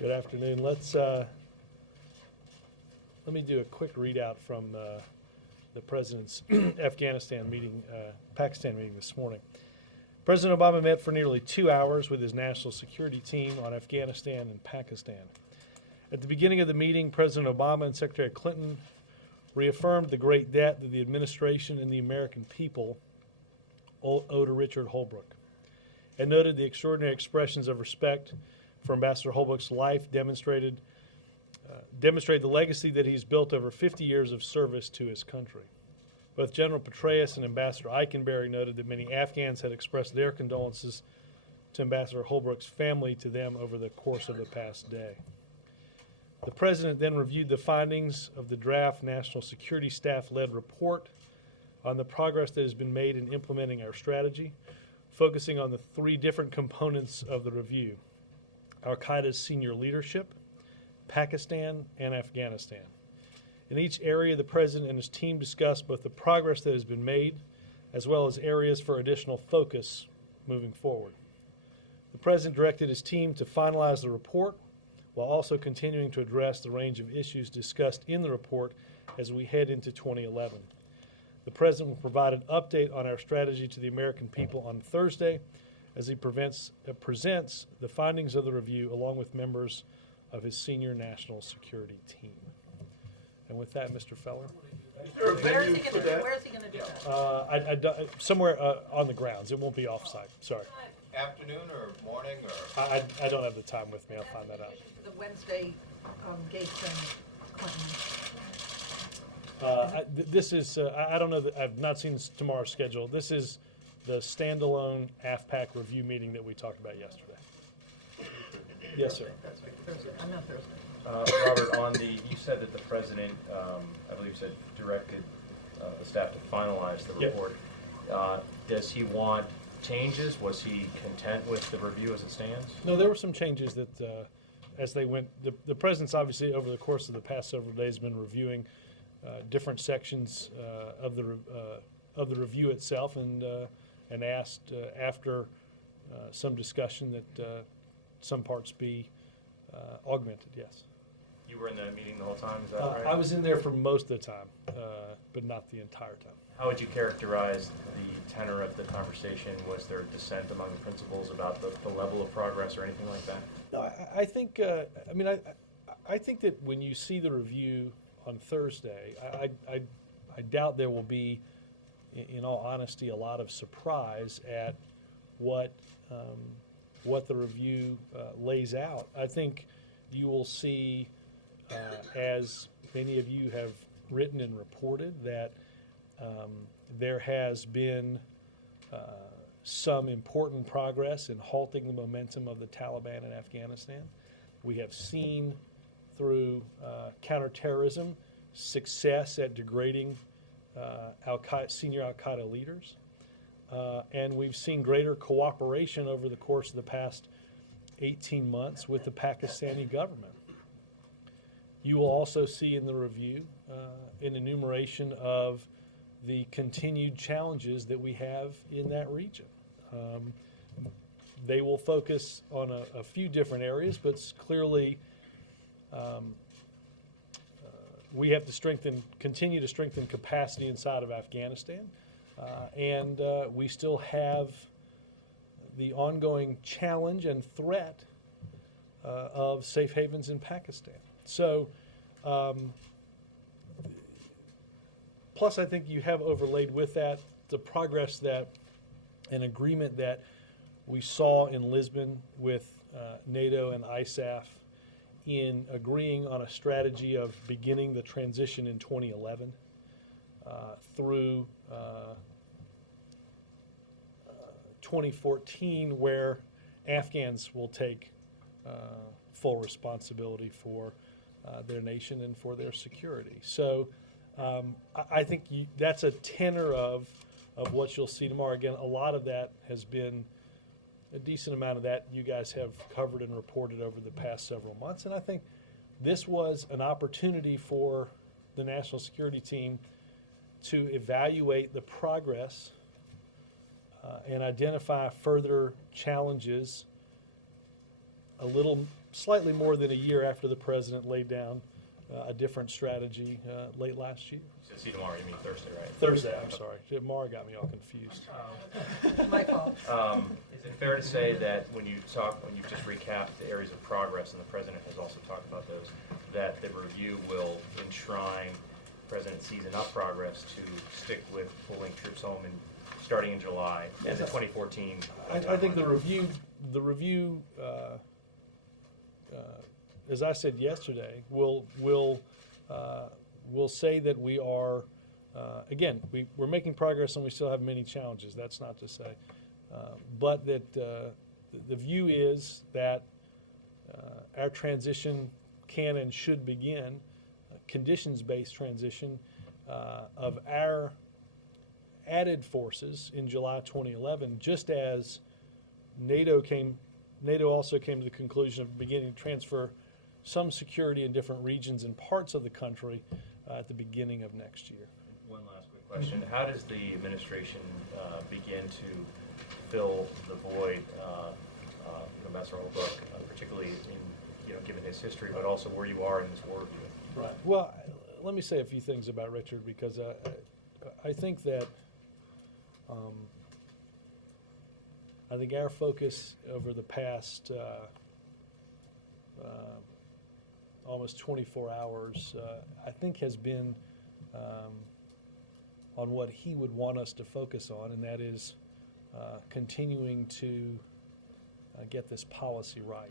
Good afternoon. Let me do a quick readout from the President's Pakistan meeting this morning. President Obama met for nearly 2 hours with his national security team on Afghanistan and Pakistan. At the beginning of the meeting, President Obama and Secretary Clinton reaffirmed the great debt that the administration and the American people owe to Richard Holbrooke, and noted the extraordinary expressions of respect for Ambassador Holbrooke's life demonstrated the legacy that he's built over 50 years of service to his country. Both General Petraeus and Ambassador Eikenberry noted that many Afghans had expressed their condolences to Ambassador Holbrooke's family to them over the course of the past day. The President then reviewed the findings of the draft National Security Staff-led report on the progress that has been made in implementing our strategy, focusing on the three different components of the review: Al-Qaeda's senior leadership, Pakistan, and Afghanistan. In each area, the President and his team discussed both the progress that has been made as well as areas for additional focus moving forward. The President directed his team to finalize the report while also continuing to address the range of issues discussed in the report as we head into 2011. The President will provide an update on our strategy to the American people on Thursday as he presents the findings of the review along with members of his senior national security team. And with that, Mr. Feller. Where is he going to do that? Somewhere on the grounds. It won't be off-site. Sorry. Afternoon or morning or? I don't have the time with me. I'll find that out. For the Wednesday Gates and Clinton. This is, I don't know, I've not seen tomorrow's schedule. This is the standalone AFPAC review meeting that we talked about yesterday. Yes, sir. That's right, Thursday. I'm not Thursday. Robert, you said that the President, I believe said, directed the staff to finalize the report. Does he want changes? Was he content with the review as it stands? No, there were some changes that, as they went, the President's obviously over the course of the past several days been reviewing different sections of the review itself, and asked after some discussion that some parts be augmented. Yes. You were in the meeting the whole time, is that right? I was in there for most of the time, but not the entire time. How would you characterize the tenor of the conversation? Was there dissent among the principals about the level of progress or anything like that? No, I think, I think that when you see the review on Thursday, I doubt there will be, in all honesty, a lot of surprise at what the review lays out. I think you will see, as many of you have written and reported, that there has been some important progress in halting the momentum of the Taliban in Afghanistan. We have seen through counterterrorism success at degrading senior Al-Qaeda leaders. And we've seen greater cooperation over the course of the past 18 months with the Pakistani government. You will also see in the review an enumeration of the continued challenges that we have in that region. They will focus on a few different areas, but clearly we have to continue to strengthen capacity inside of Afghanistan. And we still have the ongoing challenge and threat of safe havens in Pakistan. So, plus I think you have overlaid with that the progress that an agreement that we saw in Lisbon with NATO and ISAF in agreeing on a strategy of beginning the transition in 2011 through 2014, where Afghans will take full responsibility for their nation and for their security. So I think that's a tenor of what you'll see tomorrow. Again, a lot of that has been, a decent amount of that you guys have covered and reported over the past several months. And I think this was an opportunity for the national security team to evaluate the progress and identify further challenges a little slightly more than a year after the president laid down a different strategy late last year. So see tomorrow, you mean Thursday, right? Thursday, I'm sorry. Tomorrow got me all confused. My fault. Is it fair to say that when you just recapped the areas of progress, and the president has also talked about those, that the review will enshrine the president sees enough progress to stick with pulling troops home and starting in July and the 2014? I think the review, as I said yesterday, will say that we are, again, we're making progress and we still have many challenges. That's not to say, but that the view is that our transition can and should begin, conditions-based transition of our added forces in July 2011, just as NATO also came to the conclusion of beginning to transfer some security in different regions and parts of the country at the beginning of next year. One last quick question. How does the administration begin to fill the void, Ambassador Holbrooke, particularly in, given his history, but also where you are in this war review? Right. Well, let me say a few things about Richard, because I think that I think our focus over the past almost 24 hours, I think, has been on what he would want us to focus on, and that is continuing to get this policy right.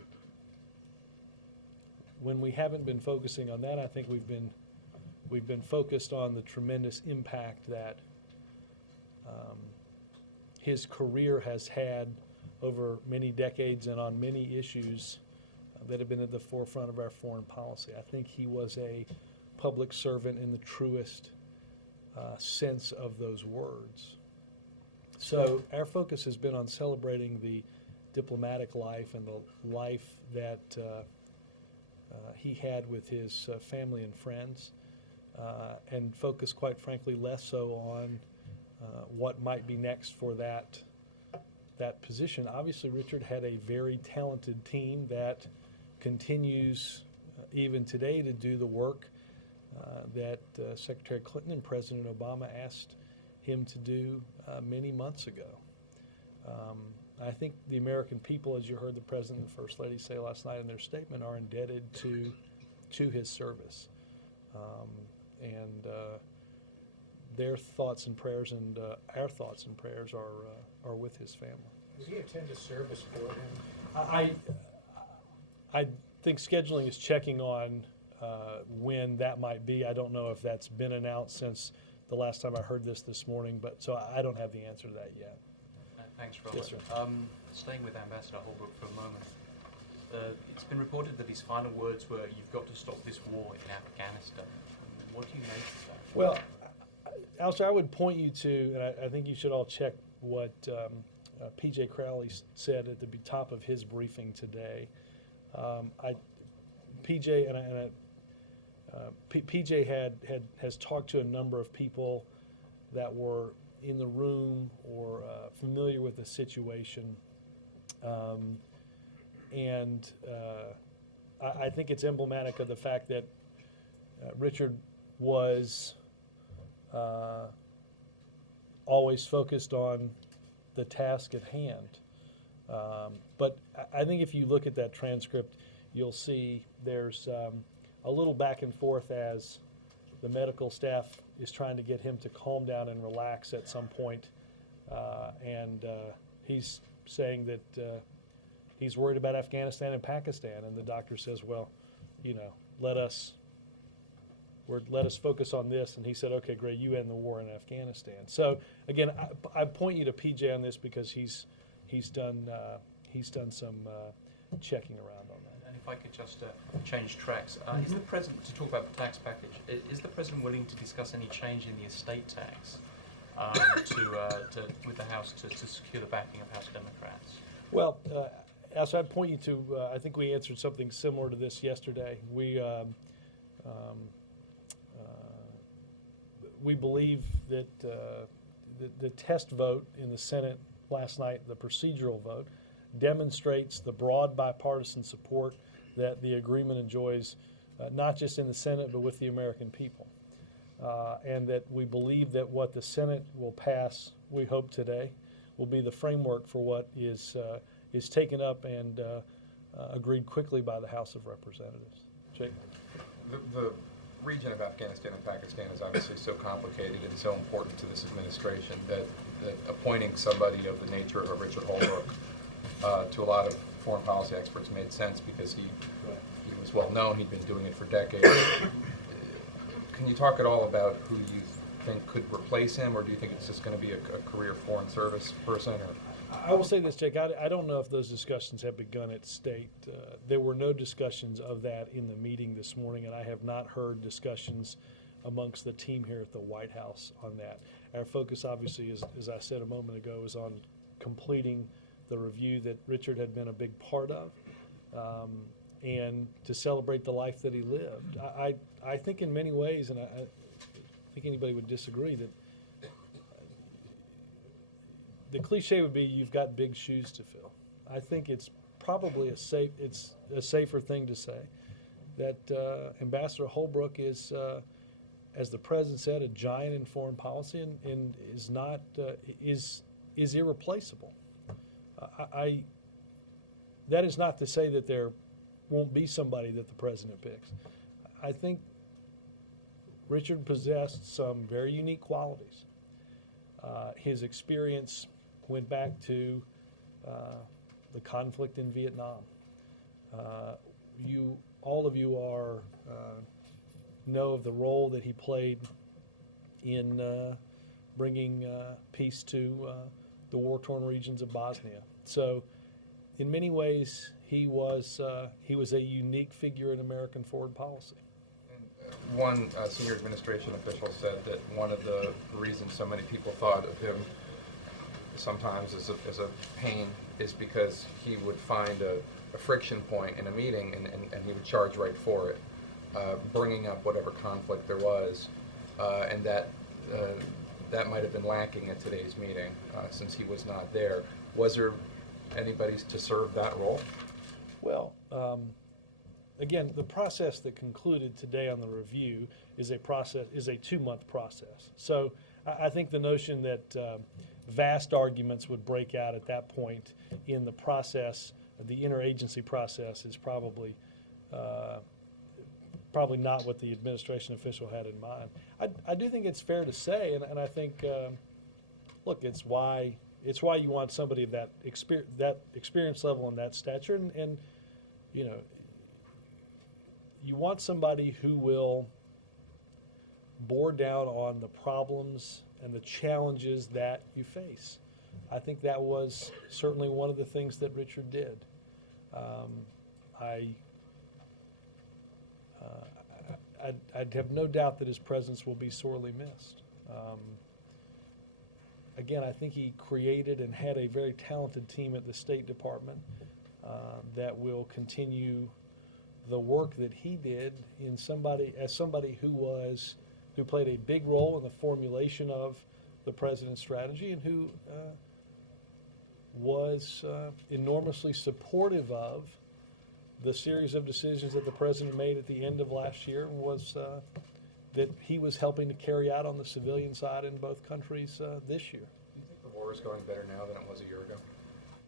When we haven't been focusing on that, I think we've been focused on the tremendous impact that his career has had over many decades and on many issues that have been at the forefront of our foreign policy. I think he was a public servant in the truest sense of those words. So our focus has been on celebrating the diplomatic life and the life that he had with his family and friends, and focus, quite frankly, less so on what might be next for that position. Obviously, Richard had a very talented team that continues even today to do the work that Secretary Clinton and President Obama asked him to do many months ago. I think the American people, as you heard the President and the First Lady say last night in their statement, are indebted to his service. And their thoughts and prayers and our thoughts and prayers are with his family. Does he attend a service for him? I think scheduling is checking on when that might be. I don't know if that's been announced since the last time I heard this morning, but so I don't have the answer to that yet. Thanks, Robert. Yes, sir. Staying with Ambassador Holbrooke for a moment, it's been reported that his final words were, "You've got to stop this war in Afghanistan." What do you make of that? Well, Alistair, I would point you to, and I think you should all check what P.J. Crowley said at the top of his briefing today. PJ has talked to a number of people that were in the room or familiar with the situation, and I think it's emblematic of the fact that Richard was always focused on the task at hand. But I think if you look at that transcript, you'll see there's a little back and forth as the medical staff is trying to get him to calm down and relax at some point. And he's saying that he's worried about Afghanistan and Pakistan. And the doctor says, well, let us focus on this. And he said, okay, great, you end the war in Afghanistan. So again, I point you to PJ on this because he's done some checking around on that. And if I could just change tracks, is the president, to talk about the tax package, is the president willing to discuss any change in the estate tax with the House to secure the backing of House Democrats? Well, so I'd point you to, I think we answered something similar to this yesterday. We believe that the test vote in the Senate last night, the procedural vote, demonstrates the broad bipartisan support that the agreement enjoys not just in the Senate but with the American people. And that we believe that what the Senate will pass, we hope today, will be the framework for what is taken up and agreed quickly by the House of Representatives. Jake? The region of Afghanistan and Pakistan is obviously so complicated and so important to this administration that appointing somebody of the nature of Richard Holbrooke to a lot of foreign policy experts made sense because he was well known, he'd been doing it for decades. Can you talk at all about who you think could replace him, or do you think it's just going to be a career foreign service person? Or? I will say this, Jake, I don't know if those discussions have begun at state. There were no discussions of that in the meeting this morning, and I have not heard discussions amongst the team here at the White House on that. Our focus, obviously, as I said a moment ago, is on completing the review that Richard had been a big part of, and to celebrate the life that he lived. I think in many ways, and I think anybody would disagree, that the cliche would be you've got big shoes to fill. I think it's probably a safer thing to say that Ambassador Holbrooke is, as the president said, a giant in foreign policy and is not is irreplaceable. That is not to say that there won't be somebody that the president picks. I think Richard possessed some very unique qualities. His experience went back to the conflict in Vietnam. All of you know of the role that he played in bringing peace to the war-torn regions of Bosnia. So, in many ways, he was a unique figure in American foreign policy. One senior administration official said that one of the reasons so many people thought of him sometimes as a pain is because he would find a friction point in a meeting and he would charge right for it, bringing up whatever conflict there was, and that might have been lacking at today's meeting since he was not there. Was there anybody to serve that role? Well, again, the process that concluded today on the review is a 2-month process. So I think the notion that vast arguments would break out at that point in the process, the interagency process, is probably not what the administration official had in mind. I do think it's fair to say, and I think, look, it's why you want somebody of that experience level and that stature, and you know, you want somebody who will bore down on the problems and the challenges that you face. I think that was certainly one of the things that Richard did. I'd have no doubt that his presence will be sorely missed. Again, I think he created and had a very talented team at the State Department that will continue the work that he did as somebody who played a big role in the formulation of the president's strategy and who was enormously supportive of the series of decisions that the president made at the end of last year, was that he was helping to carry out on the civilian side in both countries this year. Do you think the war is going better now than it was a year ago?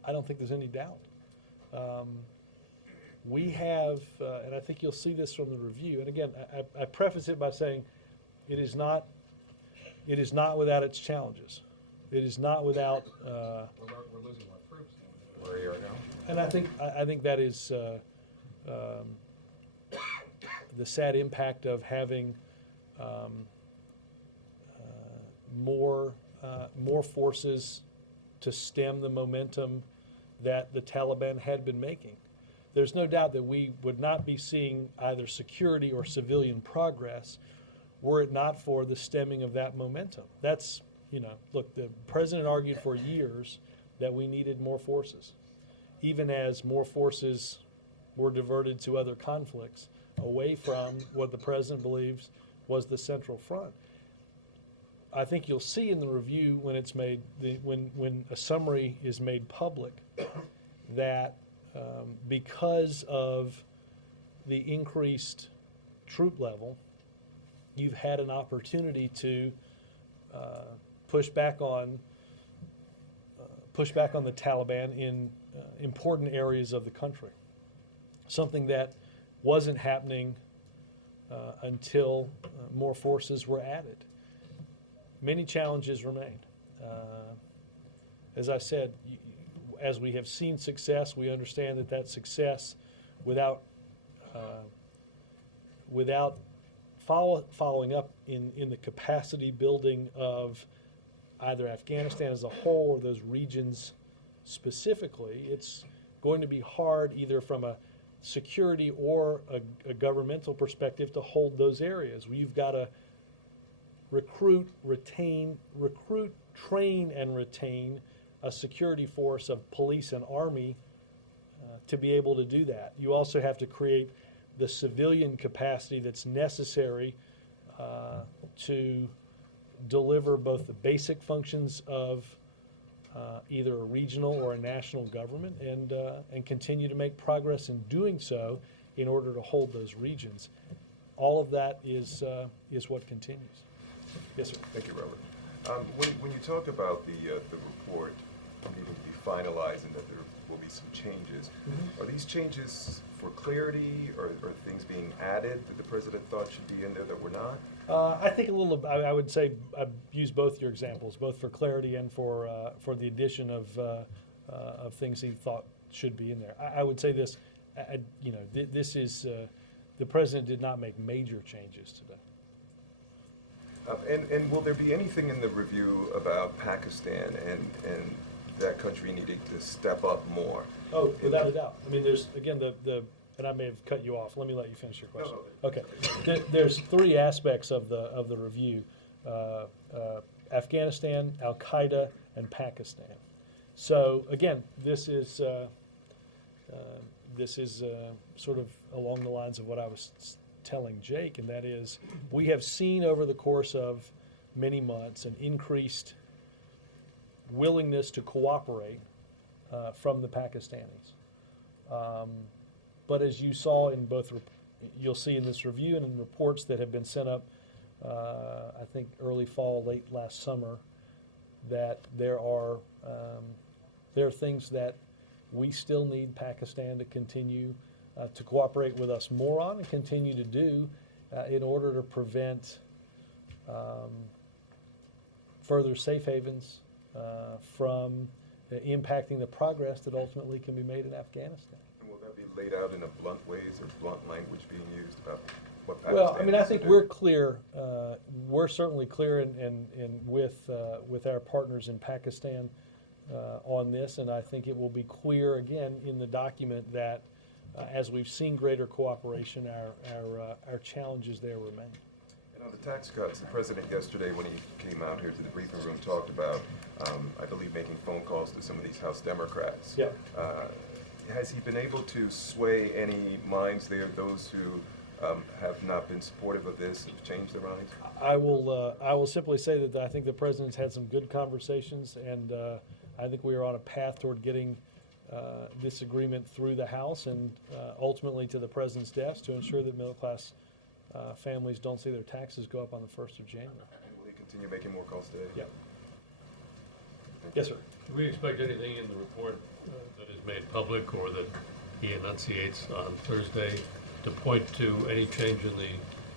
I don't think there's any doubt. We have, and I think you'll see this from the review, and again, I preface it by saying it is not without its challenges. It is not without. We're losing more troops than we were a year ago. And I think that is the sad impact of having more forces to stem the momentum that the Taliban had been making. There's no doubt that we would not be seeing either security or civilian progress were it not for the stemming of that momentum. That's, look, the president argued for years that we needed more forces, even as more forces were diverted to other conflicts away from what the president believes was the central front. I think you'll see in the review when it's made, when a summary is made public, that because of the increased troop level, you've had an opportunity to push back on the Taliban in important areas of the country. Something that wasn't happening until more forces were added. Many challenges remain. As I said, as we have seen success, we understand that success without following up in the capacity building of either Afghanistan as a whole or those regions specifically, it's going to be hard either from a security or a governmental perspective to hold those areas. You've got to recruit, train, and retain a security force of police and army to be able to do that. You also have to create the civilian capacity that's necessary to deliver both the basic functions of either a regional or a national government, and continue to make progress in doing so in order to hold those regions. All of that is what continues. Yes, sir. Thank you, Robert. When you talk about the report needing to be finalized and that there will be some changes, are these changes for clarity, or things being added that the president thought should be in there that were not? I think a little. I would say I've used both your examples, both for clarity and for the addition of things he thought should be in there. I would say this. This is the president did not make major changes today. And will there be anything in the review about Pakistan and that country needing to step up more? Oh, without a doubt. I mean, there's, again, and I may have cut you off. Let me let you finish your question. No. Okay. There's three aspects of the review: Afghanistan, Al Qaeda, and Pakistan. So again, this is sort of along the lines of what I was telling Jake, and that is, we have seen over the course of many months an increased willingness to cooperate from the Pakistanis. But as you saw in both, you'll see in this review and in reports that have been sent up, I think early fall, late last summer, that there are things that we still need Pakistan to continue to cooperate with us more on and continue to do in order to prevent further safe havens from impacting the progress that ultimately can be made in Afghanistan. And will that be laid out in a blunt way? Is there blunt language being used about what Pakistan Well, I mean, I needs to think do? we're clear. We're certainly clear in with our partners in Pakistan on this, and I think it will be clear again in the document that as we've seen greater cooperation, our challenges there remain. And on the tax cuts, the president yesterday, when he came out here to the briefing room, talked about, I believe, making phone calls to some of these House Democrats. Yeah. Has he been able to sway any minds there, those who have not been supportive of this, have changed their minds? I will simply say that I think the president's had some good conversations, and I think we are on a path toward getting this agreement through the House and ultimately to the president's desk to ensure that middle-class families don't see their taxes go up on the 1st of January. And will he continue making more calls today? Yeah. Yes, sir. Do we expect anything in the report that is made public or that he enunciates on Thursday to point to any change in the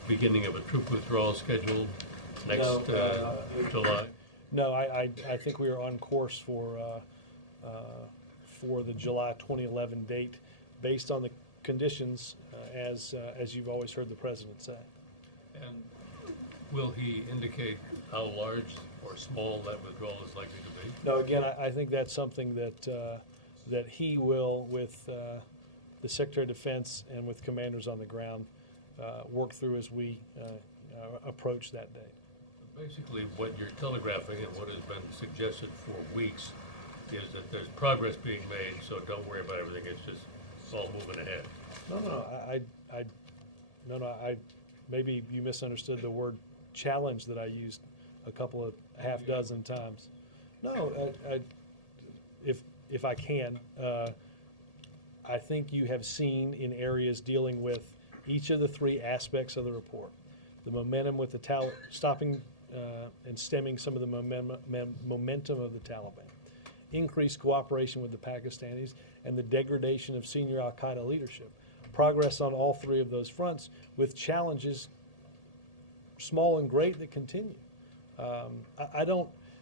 beginning of a troop withdrawal schedule next July? No, I think we are on course for the July 2011 date based on the conditions as you've always heard the president say. And will he indicate how large or small that withdrawal is likely to be? No, again, I think that's something that he will, with the Secretary of Defense and with commanders on the ground, work through as we approach that date. Basically, what you're telegraphing and what has been suggested for weeks is that there's progress being made, so don't worry about everything. It's all moving ahead. No, maybe you misunderstood the word challenge that I used a couple of half dozen times. No, if I can, I think you have seen in areas dealing with each of the three aspects of the report. The momentum with the stopping and stemming some of the momentum of the Taliban, increased cooperation with the Pakistanis, and the degradation of senior al-Qaeda leadership. Progress on all three of those fronts with challenges, small and great, that continue.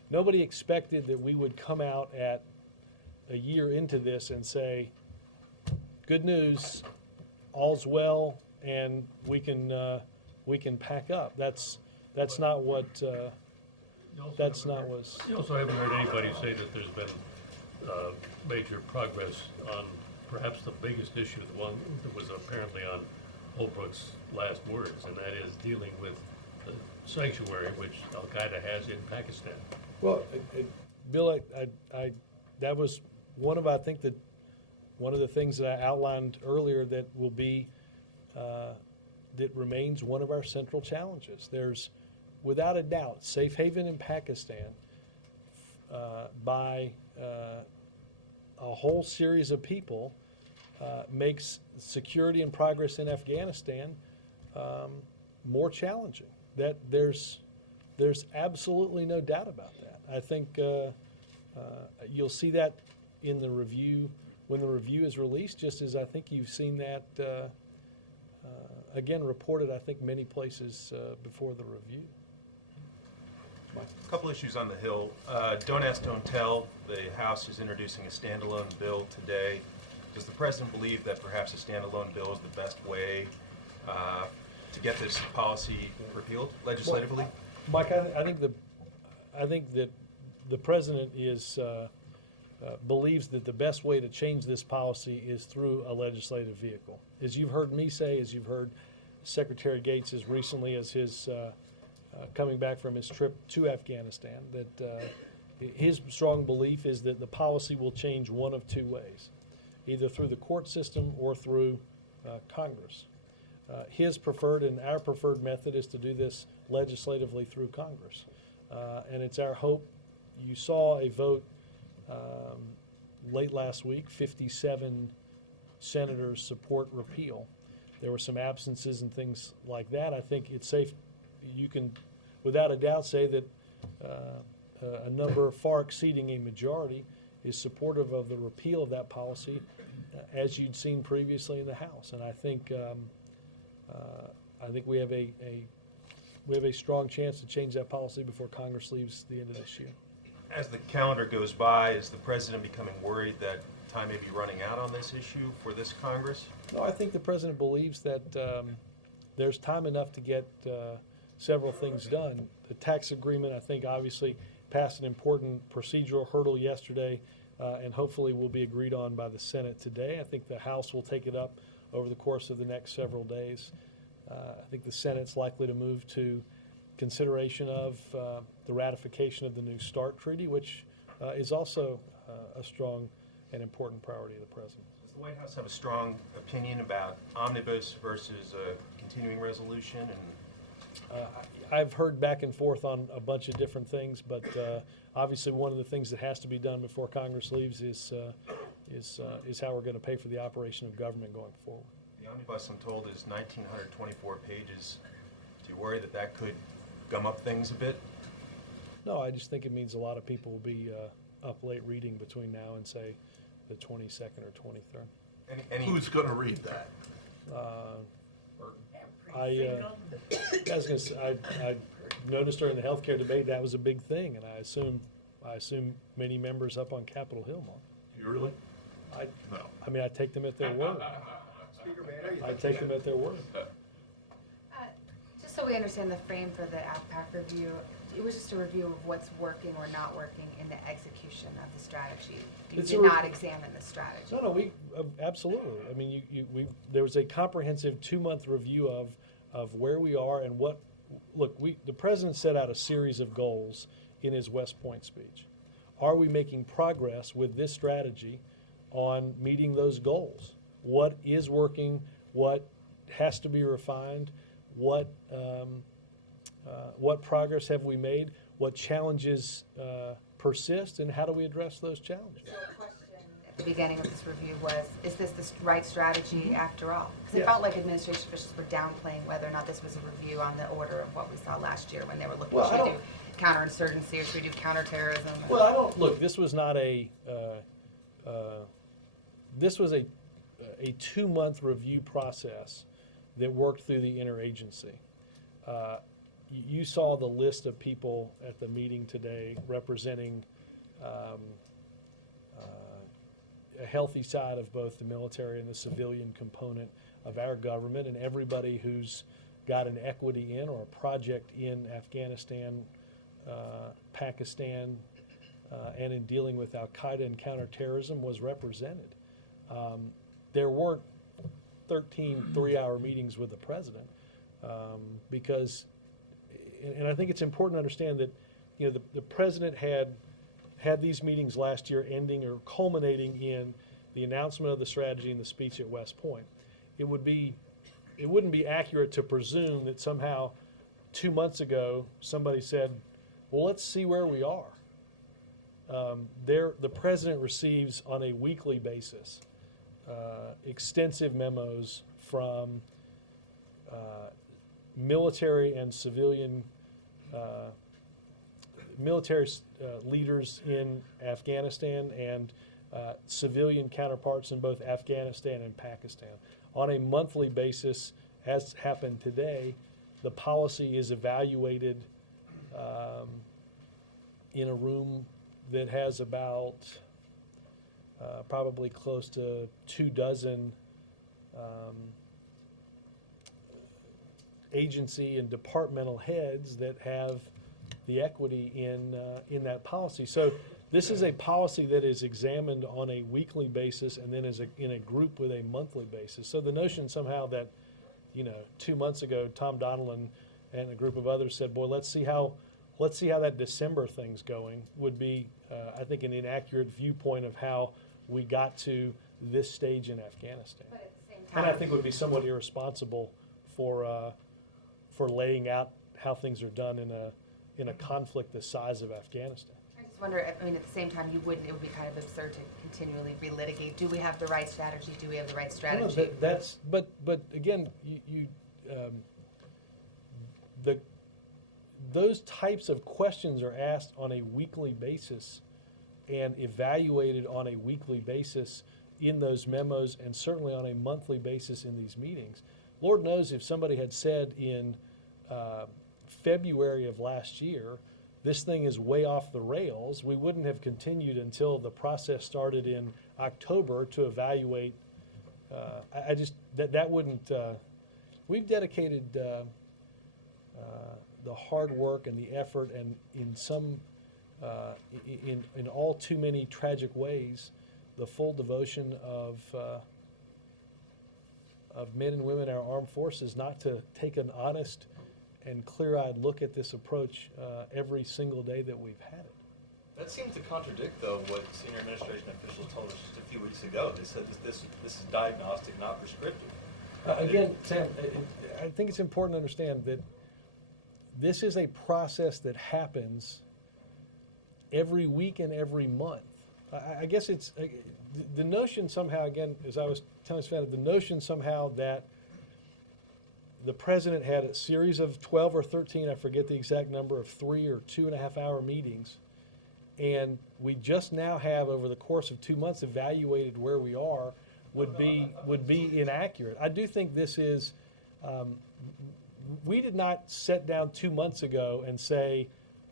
Nobody expected that we would come out at a year into this and say, good news, all's well, and we can pack up. That's not what. You also haven't heard anybody say that there's been major progress on perhaps the biggest issue, the one that was apparently on Holbrook's last words, and that is dealing with the sanctuary which al-Qaeda has in Pakistan. Well, Bill, that was one of the things that I outlined earlier that will be that remains one of our central challenges. There's, without a doubt, safe haven in Pakistan by a whole series of people makes security and progress in Afghanistan more challenging. That there's absolutely no doubt about that. I think you'll see that in the review when the review is released, just as I think you've seen that again reported, I think, many places before the review. A couple issues on the Hill. Don't ask, don't tell. The House is introducing a standalone bill today. Does the President believe that perhaps a standalone bill is the best way to get this policy repealed legislatively? Mike, I think that the President believes that the best way to change this policy is through a legislative vehicle. As you've heard me say, as you've heard Secretary Gates as recently as his coming back from his trip to Afghanistan, that his strong belief is that the policy will change one of two ways, either through the court system or through Congress. His preferred and our preferred method is to do this legislatively through Congress. And it's our hope. You saw a vote late last week, 57 senators support repeal. There were some absences and things like that. I think it's safe, you can without a doubt say that a number far exceeding a majority is supportive of the repeal of that policy as you'd seen previously in the House. And I think we have a strong chance to change that policy before Congress leaves the end of this year. As the calendar goes by, is the President becoming worried that time may be running out on this issue for this Congress? No, I think the President believes that there's time enough to get several things done. The tax agreement, I think, obviously passed an important procedural hurdle yesterday and hopefully will be agreed on by the Senate today. I think the House will take it up over the course of the next several days. I think the Senate's likely to move to consideration of the ratification of the New START treaty, which is also a strong and important priority of the President. Does the White House have a strong opinion about omnibus versus a continuing resolution? And I've heard back and forth on a bunch of different things, but obviously one of the things that has to be done before Congress leaves is how we're going to pay for the operation of government going forward. The omnibus, I'm told, is 1,924 pages. Do you worry that that could gum up things a bit? No, I just think it means a lot of people will be up late reading between now and, say, the 22nd or 23rd. Who's going to read that? I was going to say, I noticed during the healthcare debate that was a big thing, and I assume many members up on Capitol Hill, Mark. You really? No. I mean, I take them at their word. I take them at their word. Just so we understand the frame for the AFPAC review, it was just a review of what's working or not working in the execution of the strategy. You did not examine the strategy. No, we absolutely. I mean, there was a comprehensive 2-month review of where we are and what. Look, the President set out a series of goals in his West Point speech. Are we making progress with this strategy on meeting those goals? What is working? What has to be refined? What progress have we made? What challenges persist, and how do we address those challenges? So a question, if the beginning of this review was, is this the right strategy after all? Because it Yes. felt like administration officials were downplaying whether or not this was a review on the order of what we saw last year when they were looking, Well, I should we do don't- counterinsurgency or should we do counterterrorism? Well, I don't, look, this was not this was a 2-month review process that worked through the interagency. You saw the list of people at the meeting today representing a healthy side of both the military and the civilian component of our government, and everybody who's got an equity in or a project in Afghanistan, Pakistan, and in dealing with Al-Qaeda and counterterrorism was represented. There weren't 13 3-hour meetings with the president because, and I think it's important to understand that, you know, the president had these meetings last year ending or culminating in the announcement of the strategy and the speech at West Point. It wouldn't be accurate to presume that somehow 2 months ago somebody said, well, let's see where we are. The president receives on a weekly basis extensive memos from military and civilian leaders in Afghanistan and civilian counterparts in both Afghanistan and Pakistan. On a monthly basis, as happened today, the policy is evaluated in a room that has about probably close to 24 agency and departmental heads that have the equity in that policy. So this is a policy that is examined on a weekly basis and then in a group with a monthly basis. So the notion somehow that, you know, 2 months ago Tom Donilon and a group of others said, boy, let's see how that December thing's going would be, I think, an inaccurate viewpoint of how we got to this stage in Afghanistan. But at the same And time, I think would be somewhat irresponsible for laying out how things are done in a conflict the size of Afghanistan. I just wonder, I mean, at the same time, it would be kind of absurd to continually relitigate. Do we have the right strategy? Do we have the right strategy? But again, those types of questions are asked on a weekly basis and evaluated on a weekly basis in those memos and certainly on a monthly basis in these meetings. Lord knows if somebody had said in February of last year, this thing is way off the rails, we wouldn't have continued until the process started in October to evaluate. That wouldn't, we've dedicated the hard work and the effort and in some, in all too many tragic ways, the full devotion of men and women in our armed forces not to take an honest and clear-eyed look at this approach every single day that we've had it. That seems to contradict, though, what senior administration officials told us just a few weeks ago. They said that this is diagnostic, not prescriptive. Again, Sam, I think it's important to understand that this is a process that happens every week and every month. I guess it's the notion somehow, again, as I was telling Savannah, the notion somehow that the president had a series of 12 or 13, I forget the exact number, of 3 or 2.5 hour meetings, and we just now have, over the course of 2 months, evaluated where we are, would be inaccurate. I do think this is, we did not sit down 2 months ago and say,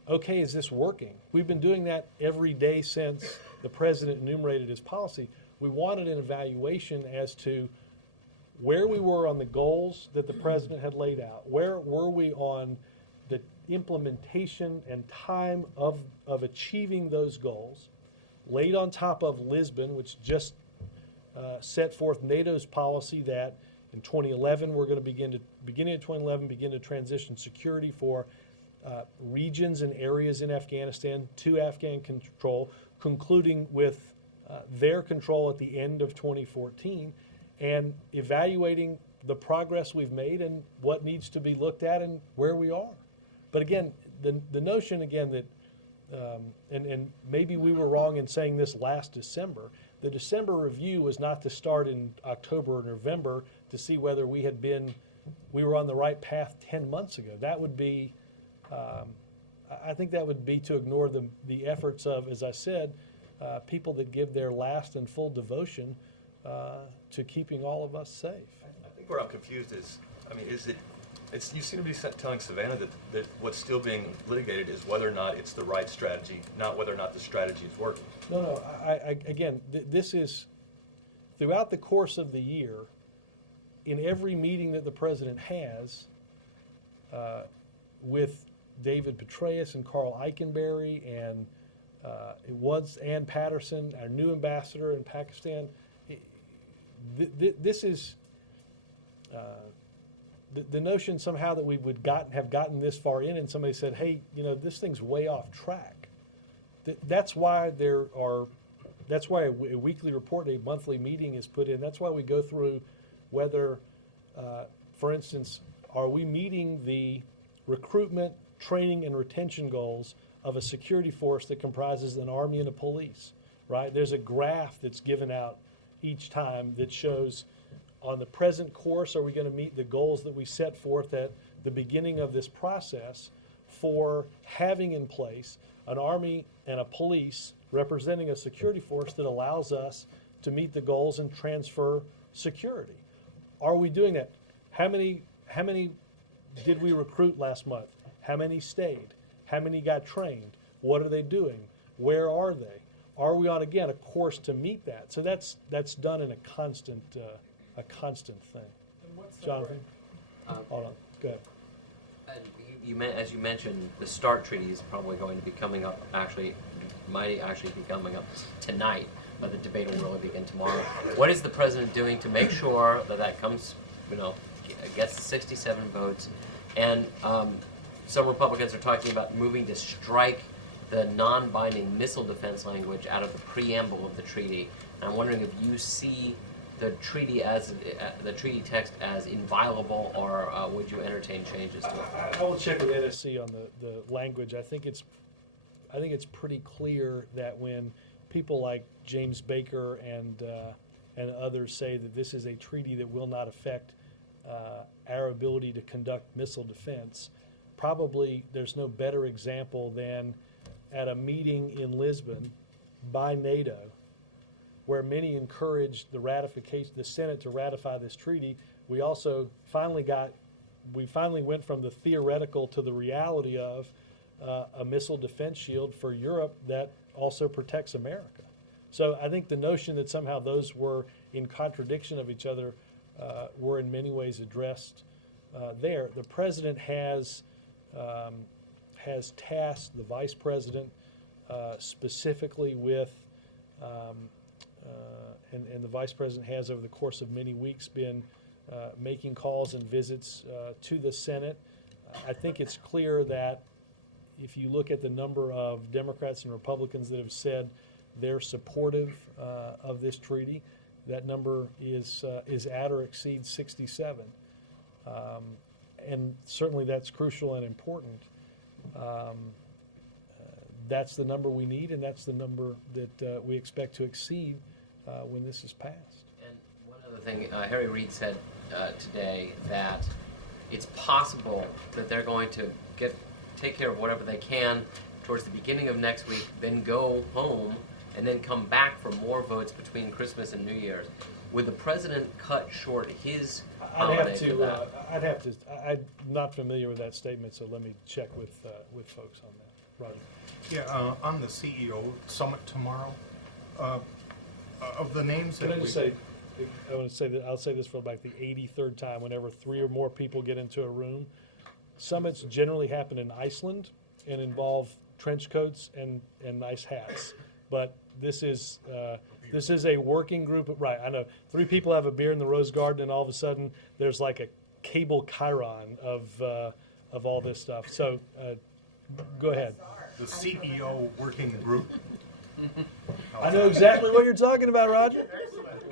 okay, is this working? We've been doing that every day since the president enumerated his policy. We wanted an evaluation as to where we were on the goals that the president had laid out. Where were we on the implementation and time of achieving those goals, laid on top of Lisbon, which just set forth NATO's policy that in 2011 we're going to beginning of 2011 begin to transition security for regions and areas in Afghanistan to Afghan control, concluding with their control at the end of 2014, and evaluating the progress we've made and what needs to be looked at and where we are. But again, the notion again that, and maybe we were wrong in saying this last December, The December review was not to start in October or November to see whether we were on the right path 10 months ago. That would be, I think that would be to ignore the efforts of, as I said, people that give their last and full devotion to keeping all of us safe. I think where I'm confused is, I mean, you seem to be telling Savannah that what's still being litigated is whether or not it's the right strategy, not whether or not the strategy is working. No, again, this is, throughout the course of the year, in every meeting that the president has with David Petraeus and Carl Eikenberry and it was Ann Patterson, our new ambassador in Pakistan, this is the notion somehow that we would have gotten this far in and somebody said, hey, this thing's way off track. That's why a weekly report, a monthly meeting is put in. That's why we go through whether, for instance, are we meeting the recruitment, training, and retention goals of a security force that comprises an army and a police, right? There's a graph that's given out each time that shows on the present course, are we going to meet the goals that we set forth at the beginning of this process for having in place an army and a police representing a security force that allows us to meet the goals and transfer security. Are we doing that? How many did we recruit last month? How many stayed? How many got trained? What are they doing? Where are they? Are we on, again, a course to meet that? So that's done in a constant thing. Jonathan? Hold on. Go ahead. As you mentioned, the START treaty is probably going to be coming up, might actually be coming up tonight, but the debate will really begin tomorrow. What is the president doing to make sure that comes, gets the 67 votes? And some Republicans are talking about moving to strike the non-binding missile defense language out of the preamble of the treaty. And I'm wondering if you see the treaty text as inviolable, or would you entertain changes to it? I will check with NSC on the language. I think it's pretty clear that when people like James Baker and others say that this is a treaty that will not affect our ability to conduct missile defense, probably there's no better example than at a meeting in Lisbon by NATO, where many encouraged the Senate to ratify this treaty. We also finally went from the theoretical to the reality of a missile defense shield for Europe that also protects America. So I think the notion that somehow those were in contradiction of each other were in many ways addressed there. The president has tasked the vice president specifically with and the vice president has, over the course of many weeks, been making calls and visits to the Senate. I think it's clear that if you look at the number of Democrats and Republicans that have said they're supportive of this treaty, that number is at or exceeds 67. And certainly that's crucial and important. That's the number we need, and that's the number that we expect to exceed when this is passed. And one other thing, Harry Reid said today that it's possible that they're going to take care of whatever they can towards the beginning of next week, then go home, and then come back for more votes between Christmas and New Year's. Would the president cut short his holiday for that? I'm not familiar with that statement, so let me check with folks on that. Roger. Yeah, on the CEO summit tomorrow, of the names that I want to say that I'll say this for like the 83rd time. Whenever 3 or more people get into a room, summits generally happen in Iceland and involve trench coats and nice hats. But this is a working group of, right, I know 3 people have a beer in the Rose Garden, and all of a sudden there's like a cable chyron of all this stuff. So go ahead. The CEO working group. I know exactly what you're talking about, Roger.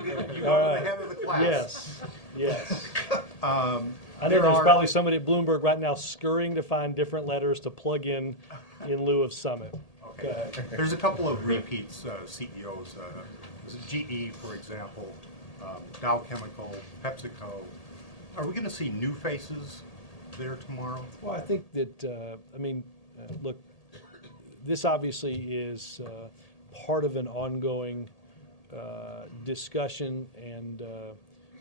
You are the head of the class. Yes. I know there's probably somebody at Bloomberg right now scurrying to find different letters to plug in lieu of summit. Okay. There's a couple of repeats CEOs GE, for example, Dow Chemical, PepsiCo. Are we going to see new faces there tomorrow? Well, I think that, look, this obviously is part of an ongoing discussion and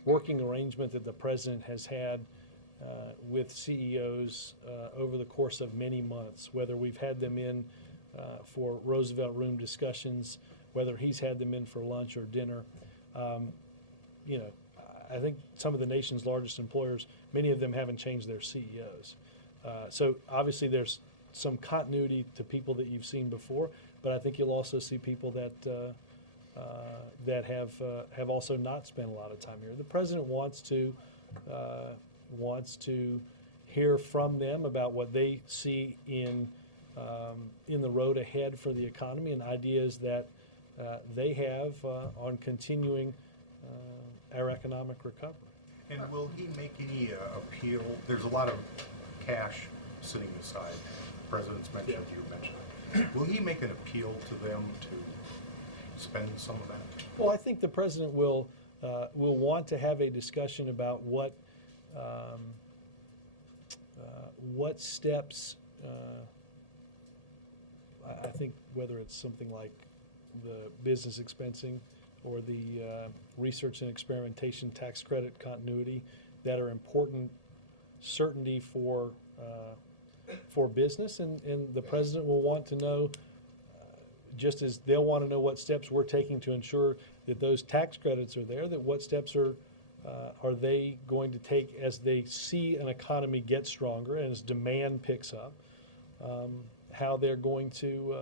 working arrangement that the president has had with CEOs over the course of many months, whether we've had them in for Roosevelt Room discussions, whether he's had them in for lunch or dinner. I think some of the nation's largest employers, many of them haven't changed their CEOs. So obviously there's some continuity to people that you've seen before, but I think you'll also see people that that have also not spent a lot of time here. The president wants to hear from them about what they see in the road ahead for the economy and ideas that they have on continuing our economic recovery. And will he make any appeal? There's a lot of cash sitting aside. The president's mentioned, you mentioned. Will he make an appeal to them to spend some of that? Well, I think the president will want to have a discussion about what steps. I think whether it's something like the business expensing or the research and experimentation tax credit continuity that are important certainty for business, and the president will want to know, just as they'll want to know what steps we're taking to ensure that those tax credits are there, that what steps are they going to take as they see an economy get stronger and as demand picks up, how they're going to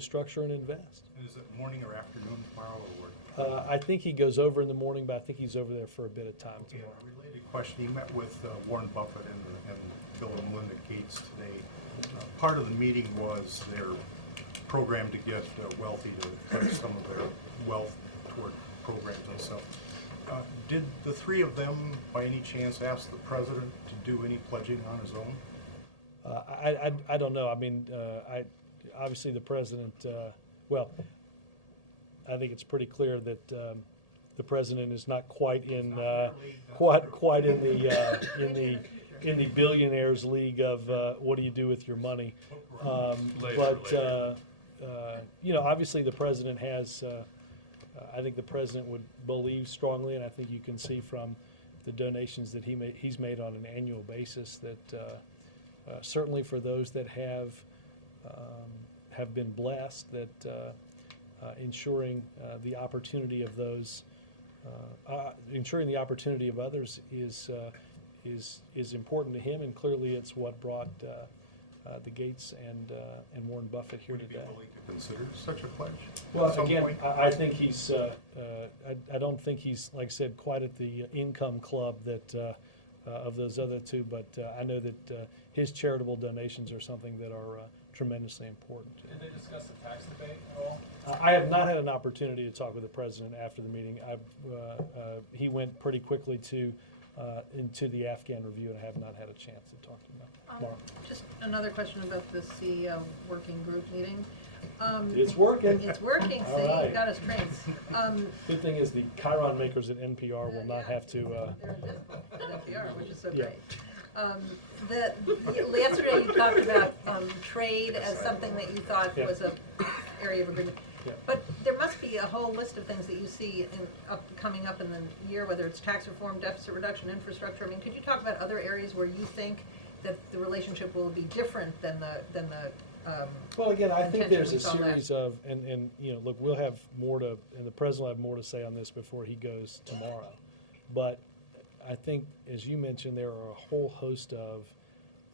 structure and invest. And is it morning or afternoon tomorrow, or what? I think he goes over in the morning, but I think he's over there for a bit of time Yeah, tomorrow. a related question. He met with Warren Buffett and Bill and Melinda Gates today. Part of the meeting was their program to get wealthy to put some of their wealth toward programs and stuff. Did the three of them, by any chance, ask the president to do any pledging on his own? I don't know. I mean, obviously the president. Well, I think it's pretty clear that the president is not quite in quite in the billionaires league of what do you do with your money. Obviously the president has. I think the president would believe strongly, and I think you can see from the donations that he's made on an annual basis that certainly for those that have been blessed, that ensuring the opportunity of those, ensuring the opportunity of others is important to him, and clearly it's what brought the Gates and Warren Buffett here Would he today. be willing to consider such a pledge? Well, at some again, point? I think he's. I don't think he's, like I said, quite at the income club that of those other two. But I know that his charitable donations are something that are tremendously important. Did they discuss the tax debate at all? I have not had an opportunity to talk with the president after the meeting. He went pretty quickly into the Afghan review, and I have not had a chance to talk to him about it. Mark. Just another question about the CEO working group meeting. It's working. It's working, All see, right. you got us trained. Good thing is the Chiron makers at NPR will not have to. They're invisible at NPR, which is so Yeah. great. Yesterday you talked about trade as something that you thought Yeah. was a area of agreement. Yeah. But there must be a whole list of things that you see coming up in the year, whether it's tax reform, deficit reduction, infrastructure. I mean, could you talk about other areas where you think that the relationship will be different than the Well, again, I think intention there's we a saw series of, and look, we'll have more to, and the president will have more to say on this before he goes tomorrow. But I think, as you mentioned, there are a whole host of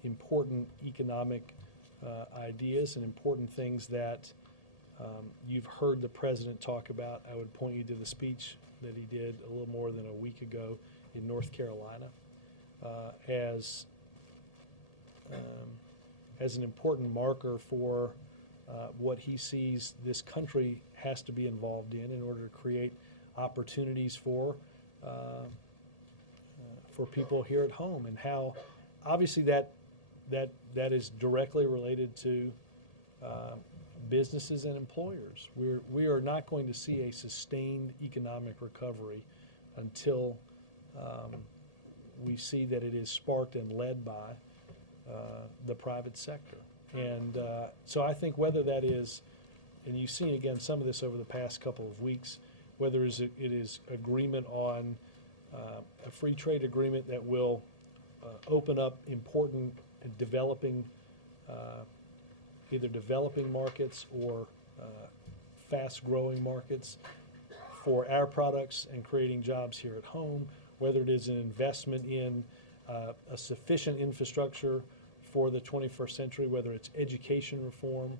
important economic ideas and important things that you've heard the president talk about. I would point you to the speech that he did a little more than a week ago in North Carolina as an important marker for what he sees this country has to be involved in order to create opportunities for people here at home, and how obviously that is directly related to businesses and employers. We are not going to see a sustained economic recovery until we see that it is sparked and led by the private sector. And so I think whether that is, and you've seen again some of this over the past couple of weeks, whether it is agreement on a free trade agreement that will open up important developing, either developing markets or fast-growing markets for our products and creating jobs here at home, whether it is an investment in a sufficient infrastructure for the 21st century, whether it's education reform.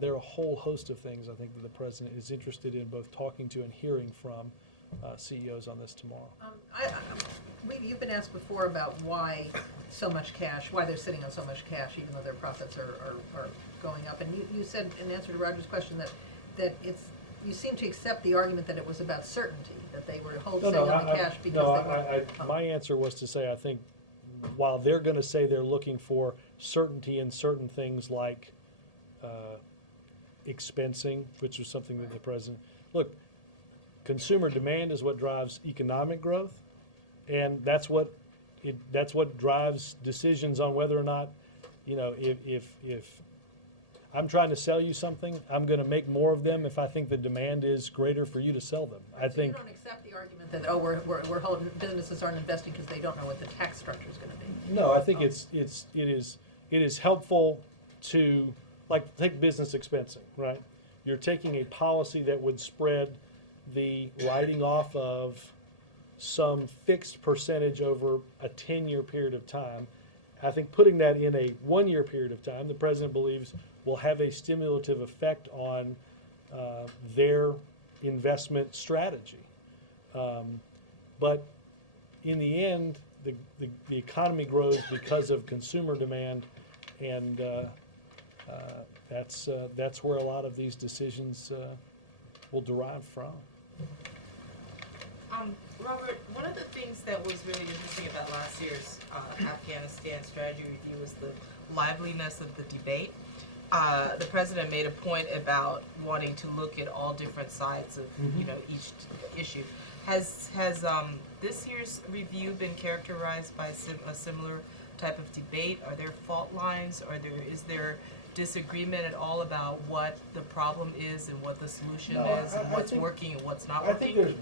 There are a whole host of things I think that the President is interested in both talking to and hearing from CEOs on this tomorrow. You've been asked before about why so much cash, why they're sitting on so much cash even though their profits are going up. And you said in answer to Roger's question that you seem to accept the argument that it was about certainty, that they were sitting on the cash because my answer was to say I think while they're going to say they're looking for certainty in certain things like expensing, which was something that the President, look, consumer demand is what drives economic growth, and that's what drives decisions on whether or not, if I'm trying to sell you something, I'm going to make more of them if I think the demand is greater for you to sell them. I think you don't accept the argument that we're holding, businesses aren't investing because they don't know what the tax structure is going to be. No, I think it is helpful to, like, take business expensing, right? You're taking a policy that would spread the writing off of some fixed percentage over a 10-year period of time. I think putting that in a 1-year period of time, the President believes will have a stimulative effect on their investment strategy. But in the end, the economy grows because of consumer demand, and that's where a lot of these decisions will derive from. Robert, one of the things that was really interesting about last year's Afghanistan strategy review was the liveliness of the debate. The President made a point about wanting to look at all different sides of each issue. Has this year's review been characterized by a similar type of debate? Are there fault lines? Is there disagreement at all about what the problem is and what the solution is and what's working and what's not working?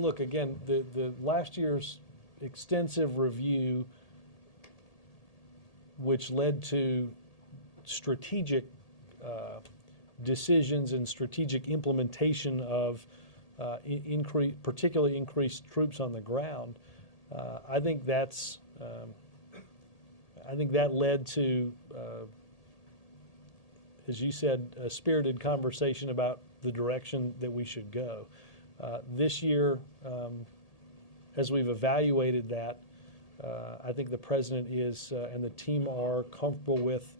Look, again, the last year's extensive review, which led to strategic decisions and strategic implementation of particularly increased troops on the ground, I think that led to, as you said, a spirited conversation about the direction that we should go. This year, as we've evaluated that, I think the President is and the team are comfortable with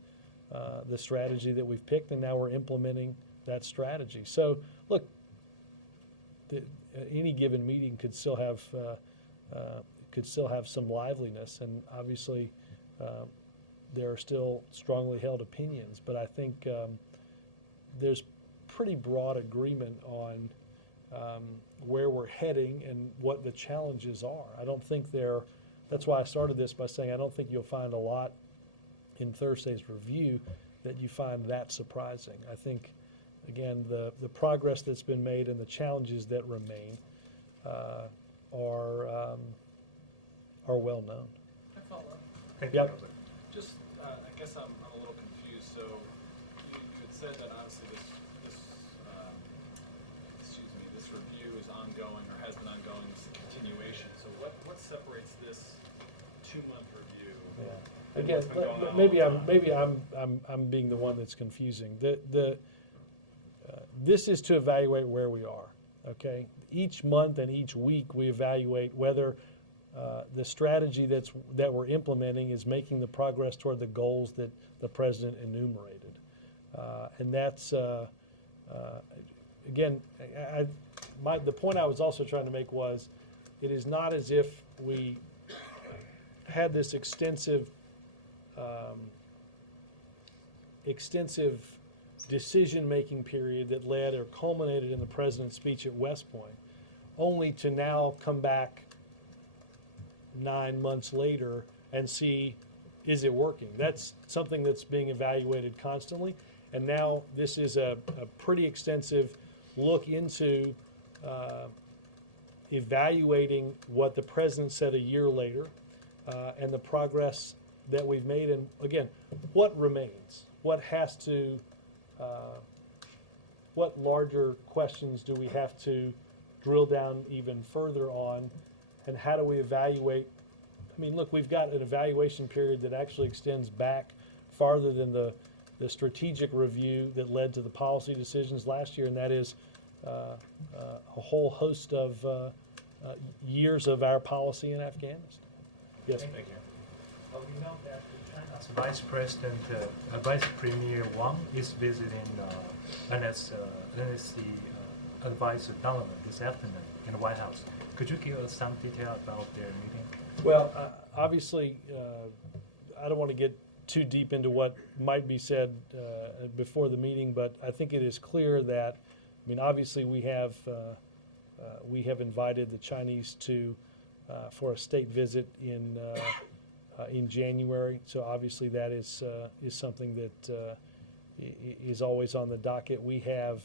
the strategy that we've picked, and now we're implementing that strategy. So, look, any given meeting could still have some liveliness, and obviously there are still strongly held opinions. But I think there's pretty broad agreement on where we're heading and what the challenges are. I don't think that's why I started this by saying I don't think you'll find a lot in Thursday's review that you find that surprising. I think, again, the progress that's been made and the challenges that remain are well known. I follow up. Yep. Just, I guess I'm a little confused. So you had said that obviously this review is ongoing or has been ongoing, it's a continuation. So what separates this 2-month review? Yeah. and Again, what's been going on maybe all the time? I'm being the one that's confusing. This is to evaluate where we are. Okay, each month and each week we evaluate whether the strategy that we're implementing is making the progress toward the goals that the President enumerated, and that's again, the point I was also trying to make was, it is not as if we had this extensive decision-making period that led or culminated in the president's speech at West Point, only to now come back 9 months later and see, is it working? That's something that's being evaluated constantly. And now this is a pretty extensive look into evaluating what the president said a year later and the progress that we've made. And again, what remains? What has to, what larger questions do we have to drill down even further on? And how do we evaluate? I mean, look, we've got an evaluation period that actually extends back farther than the strategic review that led to the policy decisions last year, and that is a whole host of years of our policy in Afghanistan. Yes. Thank you. We know that China's Vice President, Vice Premier Wang is visiting NSC Advisor Donovan this afternoon in the White House. Could you give us some detail about their meeting? Well, obviously, I don't want to get too deep into what might be said before the meeting, but I think it is clear that, I mean, obviously we have invited the Chinese to for a state visit in January. So obviously that is something that is always on the docket. We have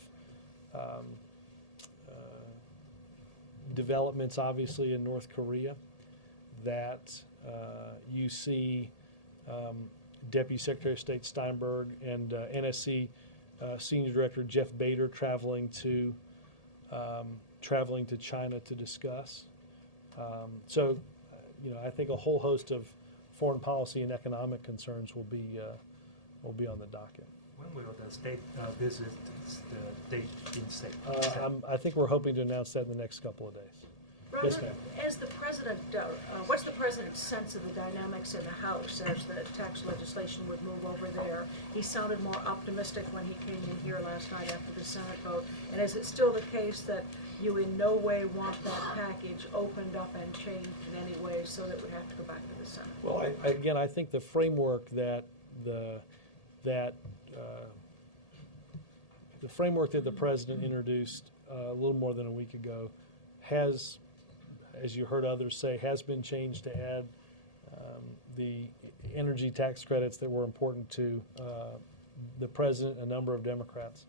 developments obviously in North Korea that you see Deputy Secretary of State Steinberg and NSC Senior Director Jeff Bader traveling to China to discuss. So, you know, I think a whole host of foreign policy and economic concerns will be on the docket. When will the state visit the date being set? I think we're hoping to announce that in the next couple of days. Robert, Yes, ma'am. as the president, what's the president's sense of the dynamics in the House as the tax legislation would move over there? He sounded more optimistic when he came in here last night after the Senate vote. And is it still the case that you in no way want that package opened up and changed in any way so that it would have to go back to the Senate? Well, again, I think the framework that the framework that the president introduced a little more than a week ago has, as you heard others say, has been changed to add the energy tax credits that were important to the president, a number of Democrats.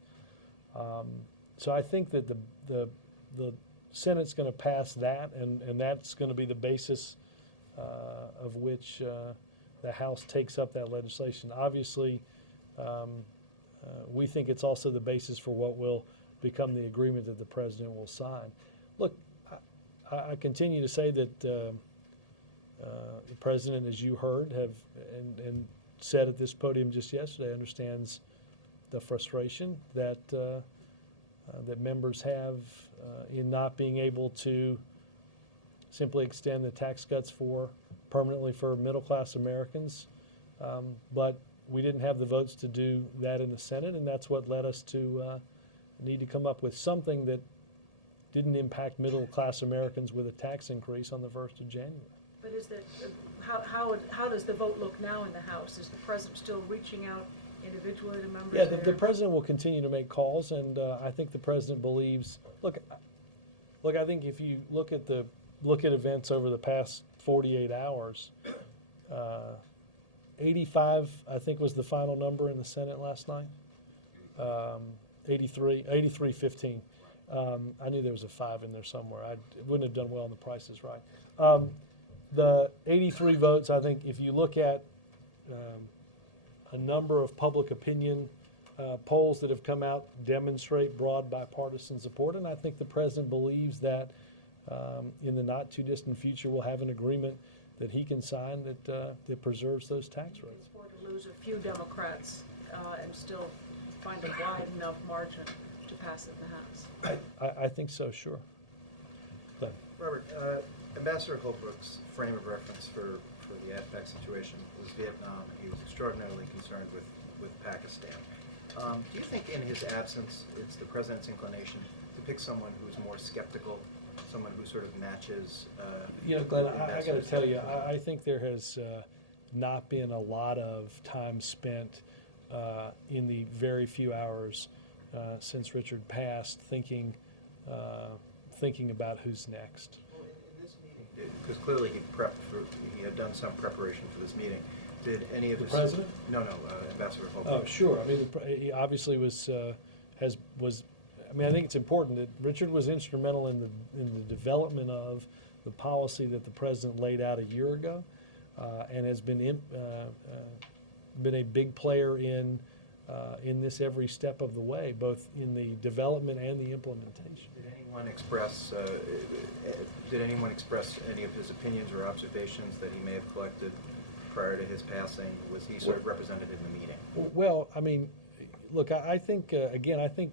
So I think that the Senate's going to pass that, and that's going to be the basis of which the House takes up that legislation. Obviously, we think it's also the basis for what will become the agreement that the president will sign. Look, I continue to say that the president, as you heard, and said at this podium just yesterday, understands the frustration that that members have in not being able to simply extend the tax cuts permanently for middle-class Americans. But we didn't have the votes to do that in the Senate, and that's what led us to need to come up with something that didn't impact middle-class Americans with a tax increase on the 1st of January. But is that, how does the vote look now in the House? Is the president still reaching out individually to members? Yeah, the president will continue to make calls, and I think the president believes. Look, I think if you look at events over the past 48 hours, 85, I think, was the final number in the Senate last night. 83-15. I knew there was a 5 in there somewhere. I wouldn't have done well on the Price is Right. The 83 votes, I think, if you look at a number of public opinion polls that have come out, demonstrate broad bipartisan support, and I think the president believes that in the not too distant future we'll have an agreement that he can sign that preserves those tax rates. Or to lose a few Democrats and still find a wide enough margin to pass it in the House. I think so, sure. Glenn. Robert, Ambassador Holbrook's frame of reference for the AFPAC situation was Vietnam, and he was extraordinarily concerned with Pakistan. Do you think in his absence it's the president's inclination to pick someone who's more skeptical, someone who sort of matches? Glenn, I got to tell you, I think there has not been a lot of time spent in the very few hours since Richard passed, thinking about who's next. Well, in this meeting, because clearly he had done some preparation for this meeting. Did any of The his... president? No, Ambassador Holbrooke. Oh, sure. I mean, he obviously was. I mean, I think it's important that Richard was instrumental in the development of the policy that the president laid out a year ago, and has been a big player in this every step of the way, both in the development and the implementation. Did anyone express any of his opinions or observations that he may have collected prior to his passing? Was he sort of represented in the meeting? Well, I mean, look, I think, again, I think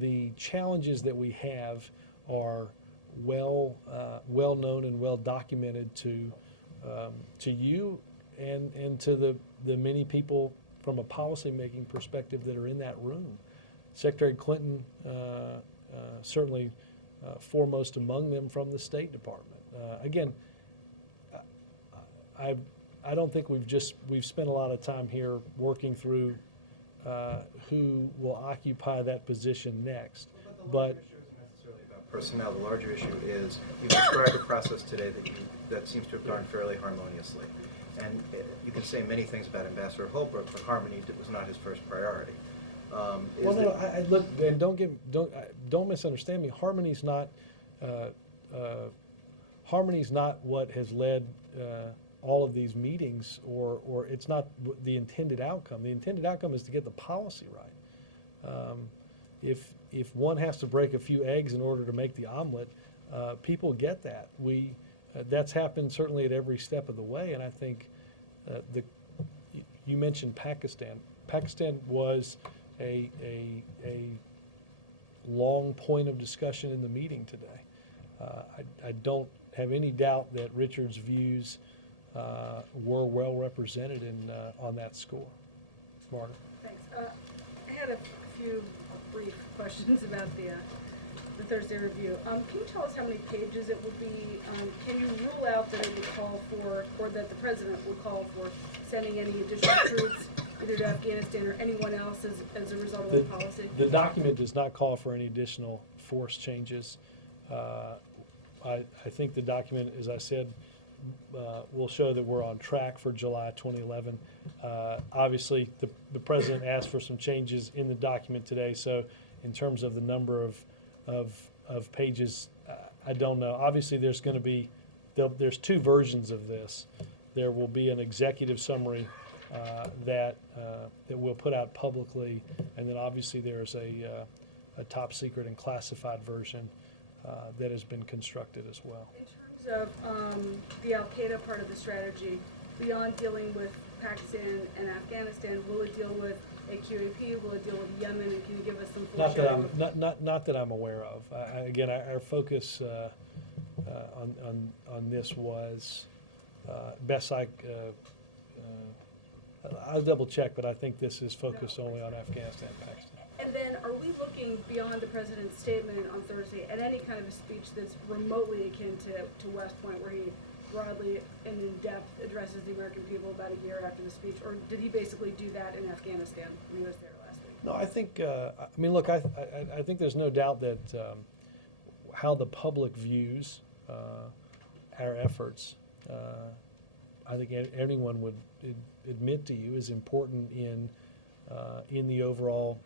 the challenges that we have are well known and well documented to you and to the many people from a policymaking perspective that are in that room. Secretary Clinton, certainly foremost among them from the State Department. Again, I don't think we've spent a lot of time here working through who will occupy that position next. But the larger issue isn't necessarily about personnel. The larger issue is you described a process today that seems to have gone fairly harmoniously. And you can say many things about Ambassador Holbrooke, but harmony was not his first priority. Well, no, I look, and don't misunderstand me. Harmony's not what has led all of these meetings, or it's not the intended outcome. The intended outcome is to get the policy right. If one has to break a few eggs in order to make the omelet, people get that. That's happened certainly at every step of the way, and I think you mentioned Pakistan. Pakistan was a long point of discussion in the meeting today. I don't have any doubt that Richard's views were well represented on that score. Marta? Thanks. I had a few brief questions about the Thursday review. Can you tell us how many pages it will be? Can you rule out that it would call for, or that the president would call for, sending any additional troops either to Afghanistan or anyone else as a result of the policy? The document does not call for any additional force changes. I think the document, as I said, will show that we're on track for July 2011. Obviously, the president asked for some changes in the document today, so in terms of the number of pages, I don't know. Obviously, there's going to be, there's two versions of this. There will be an executive summary that we'll put out publicly, and then obviously there's a top secret and classified version that has been constructed as well. In terms of the Al-Qaeda part of the strategy, beyond dealing with Pakistan and Afghanistan, will it deal with a QAP? Will it deal with Yemen? And can you give us some foreshadowing? Not that I'm aware of. Again, our focus on this was best I'll double check, but I think this is focused only on Afghanistan and Pakistan. And then, are we looking beyond the president's statement on Thursday at any kind of a speech that's remotely akin to West Point, where he broadly and in depth addresses the American people about a year after the speech, or did he basically do that in Afghanistan when he was there last week? No, I think. I mean, look, I think there's no doubt that how the public views our efforts, I think anyone would admit to you, is important in the overall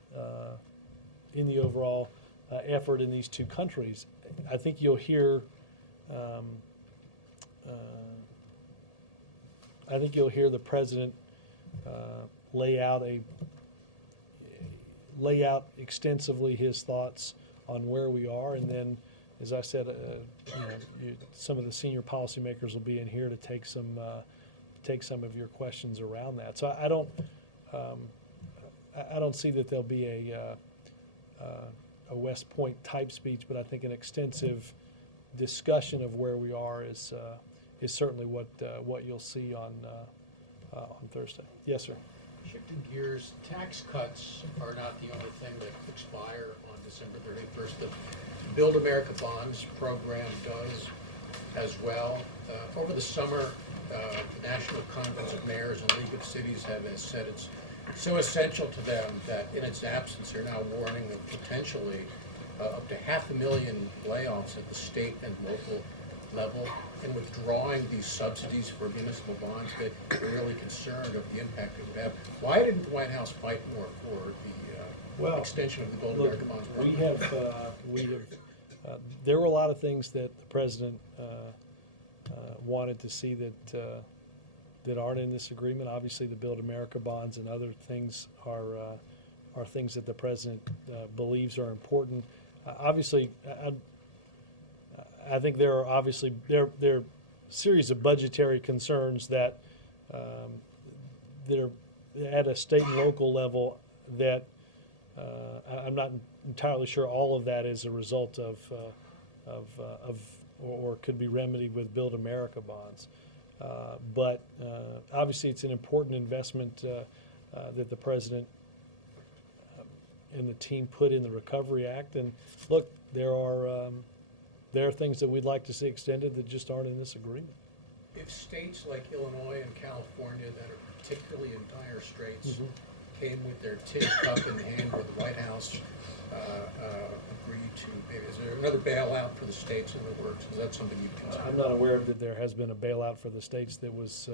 effort in these two countries. I think you'll hear. I think you'll hear the president lay out extensively his thoughts on where we are, and then, as I said, some of the senior policymakers will be in here to take some of your questions around that. So I don't see that there'll be a West Point type speech, but I think an extensive discussion of where we are is certainly what you'll see on Thursday. Yes, sir. Shifting gears, tax cuts are not the only thing that expire on December 31st. The Build America Bonds program does as well. Over the summer, the National Conference of Mayors and League of Cities have set its so essential to them that in its absence, they're now warning of potentially up to 500,000 layoffs at the state and local level, and withdrawing these subsidies for municipal bonds, that they're really concerned of the impact it would have. Why didn't the White House fight more for the extension of the Build America Bonds program? There were a lot of things that the president wanted to see that aren't in this agreement. Obviously, the Build America bonds and other things are things that the president believes are important. Obviously, I think there are obviously there are a series of budgetary concerns that are at a state and local level that I'm not entirely sure all of that is a result of or could be remedied with Build America bonds. But obviously, it's an important investment that the president and the team put in the Recovery Act. And look, there are things that we'd like to see extended that just aren't in this agreement. If states like Illinois and California that are particularly in dire straits came with their tin cup in hand, where the White House agreed to, maybe, is there another bailout for the states in the works? Is that something you'd consider? I'm not aware that there has been a bailout for the states that was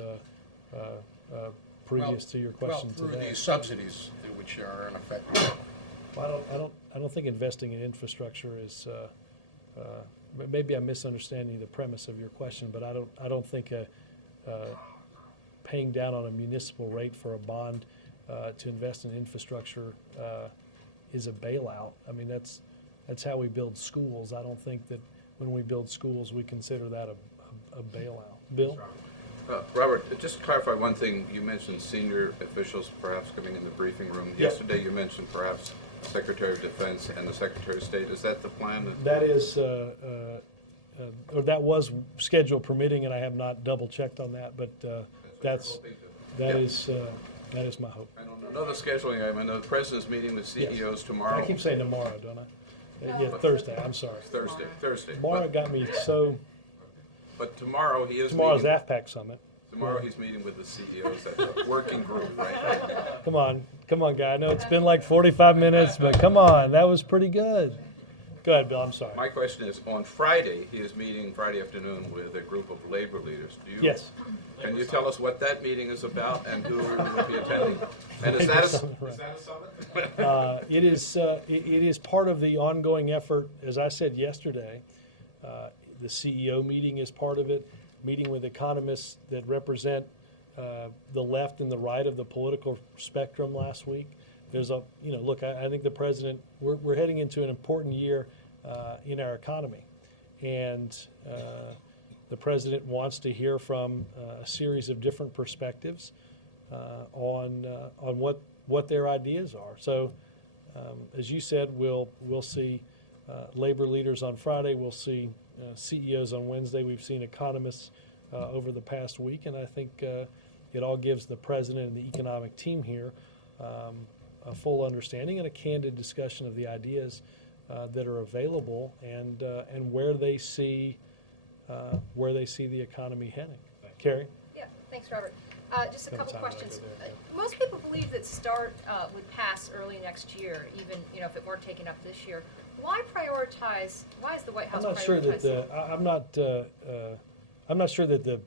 previous to your question through today. these subsidies, which are in effect. Well, I don't think investing in infrastructure is. Maybe I'm misunderstanding the premise of your question, but I don't think paying down on a municipal rate for a bond to invest in infrastructure is a bailout. I mean, that's how we build schools. I don't think that when we build schools we consider that a bailout. Bill? Robert, just to clarify one thing. You mentioned senior officials perhaps coming in the briefing room. Yep. Yesterday you mentioned perhaps Secretary of Defense and the Secretary of State. Is that the plan? That is, or that was schedule permitting, and I have not double checked on that. But that is my hope. And on another scheduling item, I know the President's meeting with CEOs tomorrow. I keep saying tomorrow, don't I? Yeah, Thursday. I'm sorry. Thursday. Tomorrow got me so. But tomorrow he is. Tomorrow's meeting, AFPAC summit. Tomorrow he's meeting with the CEOs at the working group, right? Come on, guy. I know it's been like 45 minutes, but come on, that was pretty good. Go ahead, Bill. I'm sorry. My question is, on Friday, he is meeting Friday afternoon with a group of labor leaders. Yes. Can you tell us what that meeting is about and who will be attending? And is that a summit? It is part of the ongoing effort. As I said yesterday, the CEO meeting is part of it. Meeting with economists that represent the left and the right of the political spectrum last week. There's look, I think the president, we're heading into an important year in our economy. And the president wants to hear from a series of different perspectives on what their ideas are. So, as you said, we'll see labor leaders on Friday. We'll see CEOs on Wednesday. We've seen economists over the past week, and I think it all gives the president and the economic team here a full understanding and a candid discussion of the ideas that are available and where they see the economy heading. Carrie? Yeah, thanks, Robert. Just a couple questions. Most people believe that START would pass early next year, even if it weren't taken up this year. Why prioritize? Why is the White House prioritizing? I'm not sure that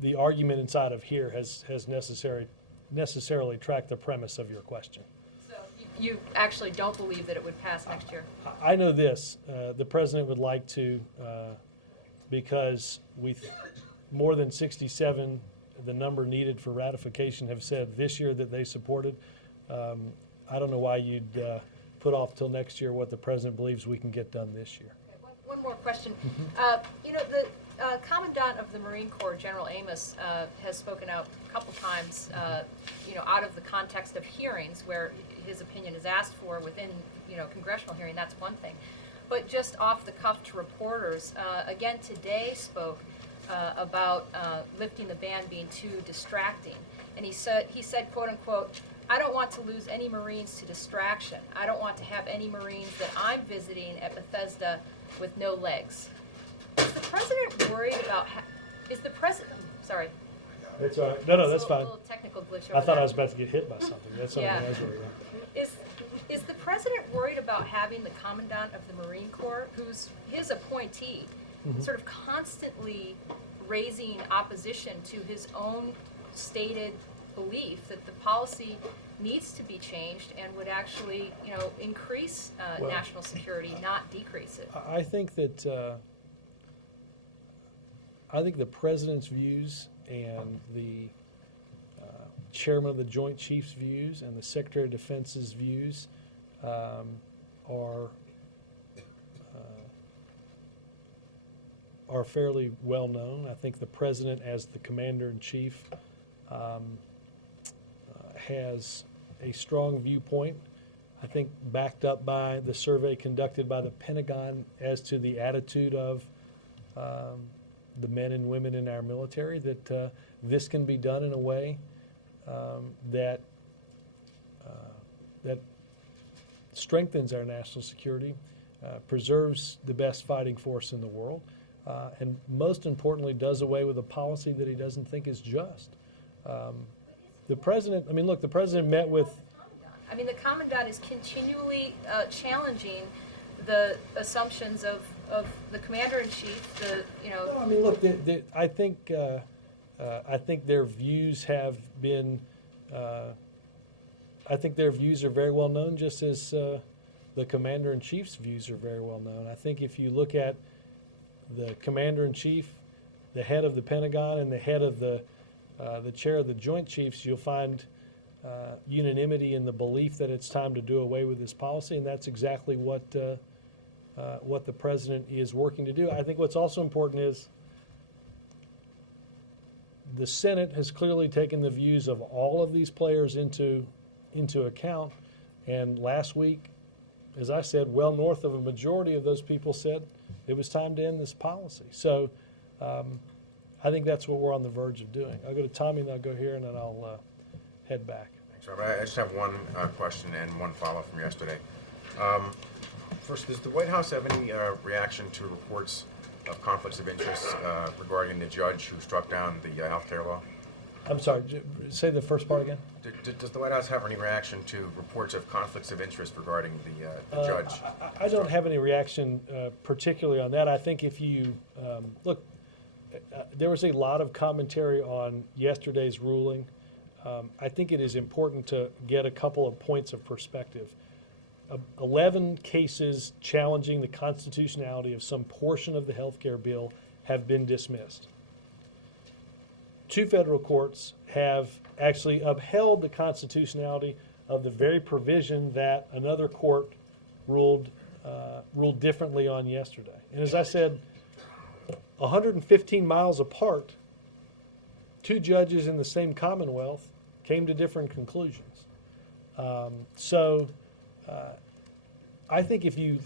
the argument inside of here has necessarily tracked the premise of your question. So you actually don't believe that it would pass next year? I know this. The president would like to, because more than 67, the number needed for ratification, have said this year that they supported. I don't know why you'd put off till next year what the president believes we can get done this year. Okay, one more question. The Commandant of the Marine Corps, General Amos, has spoken out a couple times, out of the context of hearings where his opinion is asked for within, congressional hearing. That's one thing. But just off the cuff to reporters, again today spoke about lifting the ban being too distracting. And he said, quote unquote, "I don't want to lose any Marines to distraction. I don't want to have any Marines that I'm visiting at Bethesda with no legs." Is the president worried about? Is the president? Sorry. That's all right. No, that's It's a fine. little technical glitch I over thought there. I was about to get hit by something. That's something Yeah. I was worried about. Is the president worried about having the commandant of the Marine Corps, who's his appointee, Mhm. sort of constantly raising opposition to his own stated belief that the policy needs to be changed and would actually, increase Well- national security, not decrease it? I think that I think the president's views and the chairman of the Joint Chiefs' views and the Secretary of Defense's views are fairly well known. I think the president, as the commander in chief, has a strong viewpoint. I think backed up by the survey conducted by the Pentagon as to the attitude of the men and women in our military, that this can be done in a way that strengthens our national security, preserves the best fighting force in the world, and most importantly, does away with a policy that he doesn't think is just. The president, the president met with. I mean, the commandant is continually challenging the assumptions of the commander-in-chief, I think their views have been. I think their views are very well known, just as the commander-in-chief's views are very well known. I think if you look at the commander-in-chief, the head of the Pentagon, and the head of the chair of the Joint Chiefs, you'll find unanimity in the belief that it's time to do away with this policy, and that's exactly what the president is working to do. I think what's also important is the Senate has clearly taken the views of all of these players into account, and last week, as I said, well north of a majority of those people said it was time to end this policy. So I think that's what we're on the verge of doing. I'll go to Tommy, and I'll go here, and then I'll head back. Thanks, Rob. I just have one question and one follow-up from yesterday. First, does the White House have any reaction to reports of conflicts of interest regarding the judge who struck down the healthcare law? I'm sorry, say the first part again. Does the White House have any reaction to reports of conflicts of interest regarding the judge? I don't have any reaction particularly on that. I think if you look, there was a lot of commentary on yesterday's ruling. I think it is important to get a couple of points of perspective. 11 cases challenging the constitutionality of some portion of the health care bill have been dismissed. 2 federal courts have actually upheld the constitutionality of the very provision that another court ruled differently on yesterday. And as I said, 115 miles apart, 2 judges in the same Commonwealth came to different conclusions. I think if you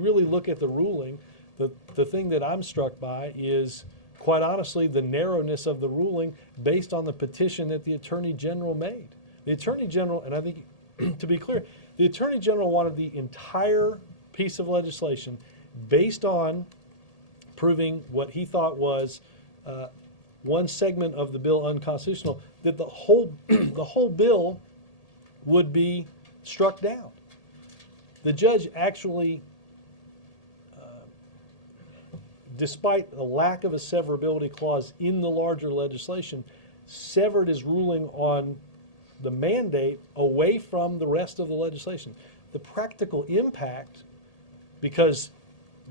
really look at the ruling, the thing that I'm struck by is, quite honestly, the narrowness of the ruling based on the petition that the Attorney General made. The Attorney General, and I think, to be clear, the Attorney General wanted the entire piece of legislation based on proving what he thought was one segment of the bill unconstitutional, that the whole bill would be struck down. The judge actually, despite the lack of a severability clause in the larger legislation, severed his ruling on the mandate away from the rest of the legislation. The practical impact, because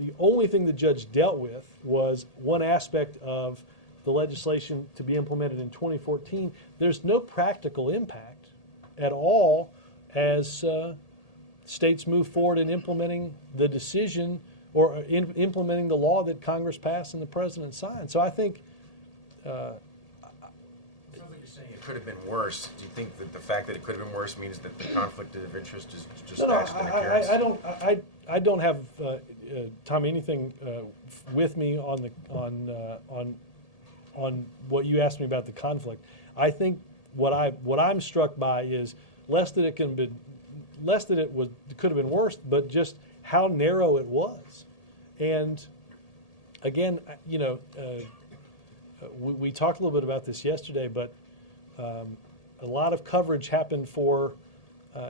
the only thing the judge dealt with was one aspect of the legislation to be implemented in 2014, there's no practical impact at all as states move forward in implementing the decision or implementing the law that Congress passed and the President signed. So I think Sounds like you're saying it could have been worse. Do you think that the fact that it could have been worse means that the conflict of interest is just actually an appearance? I don't have Tom, anything with me on what you asked me about the conflict. I think what I'm struck by is less that it could have been worse, but just how narrow it was. And again, we talked a little bit about this yesterday, but a lot of coverage happened for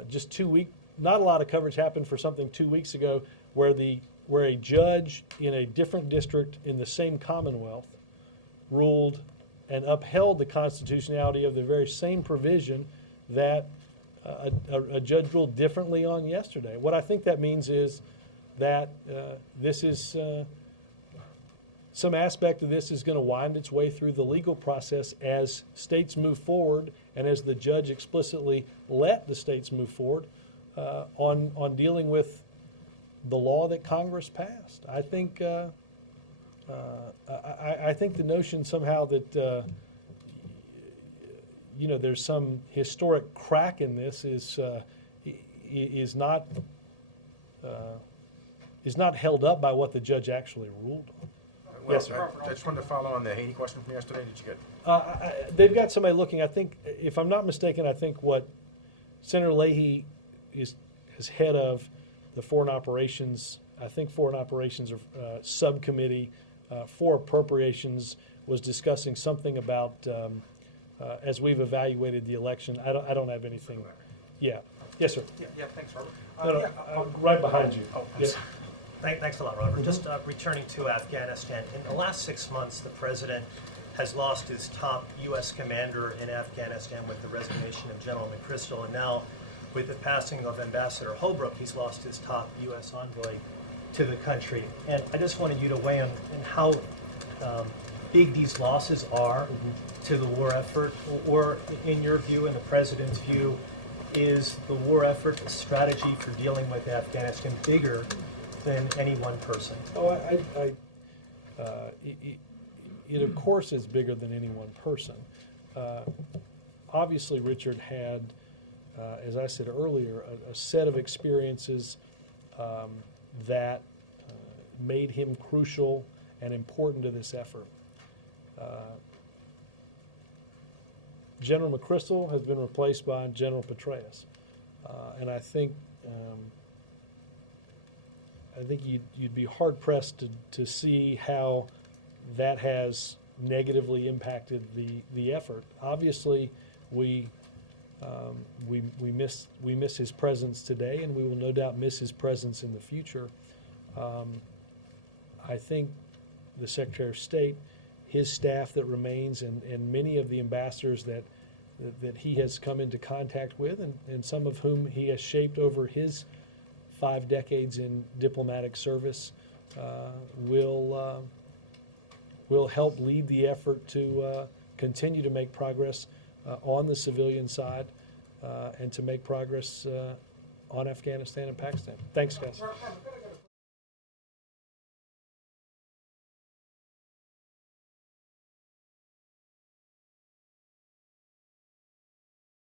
just 2 weeks. Not a lot of coverage happened for something 2 weeks ago where a judge in a different district in the same Commonwealth ruled and upheld the constitutionality of the very same provision that a judge ruled differently on yesterday. What I think that means is that this is some aspect of this is going to wind its way through the legal process as states move forward and as the judge explicitly let the states move forward on dealing with the law that Congress passed. I think I think the notion somehow that there's some historic crack in this is not held up by what the judge actually ruled on. Well, Yes, sir. I just wanted to follow on the Haiti question from yesterday. Did you get? They've got somebody looking. I think, if I'm not mistaken, I think what Senator Leahy is head of the Foreign Operations. I think Foreign Operations subcommittee for appropriations was discussing something about as we've evaluated the election. I don't have anything. Yeah. Yes, sir. Yeah, thanks, Robert. No, right behind you. Oh, I'm Yeah. sorry. Thanks a lot, Robert. Just returning to Afghanistan. In the last 6 months, the president has lost his top U.S. commander in Afghanistan with the resignation of General McChrystal, and now with the passing of Ambassador Holbrooke, he's lost his top U.S. envoy to the country. And I just wanted you to weigh in how big these losses are to the war effort, or in your view, in the president's view, is the war effort, the strategy for dealing with Afghanistan bigger than any one person? Oh, it of course is bigger than any one person. Obviously, Richard had, as I said earlier, a set of experiences that made him crucial and important to this effort. General McChrystal has been replaced by General Petraeus, and I think you'd be hard pressed to see how that has negatively impacted the effort. Obviously, we miss his presence today, and we will no doubt miss his presence in the future. I think the Secretary of State, his staff that remains, and many of the ambassadors that he has come into contact with, and some of whom he has shaped over his 5 decades in diplomatic service, will help lead the effort to continue to make progress on the civilian side and to make progress on Afghanistan and Pakistan. Thanks, guys.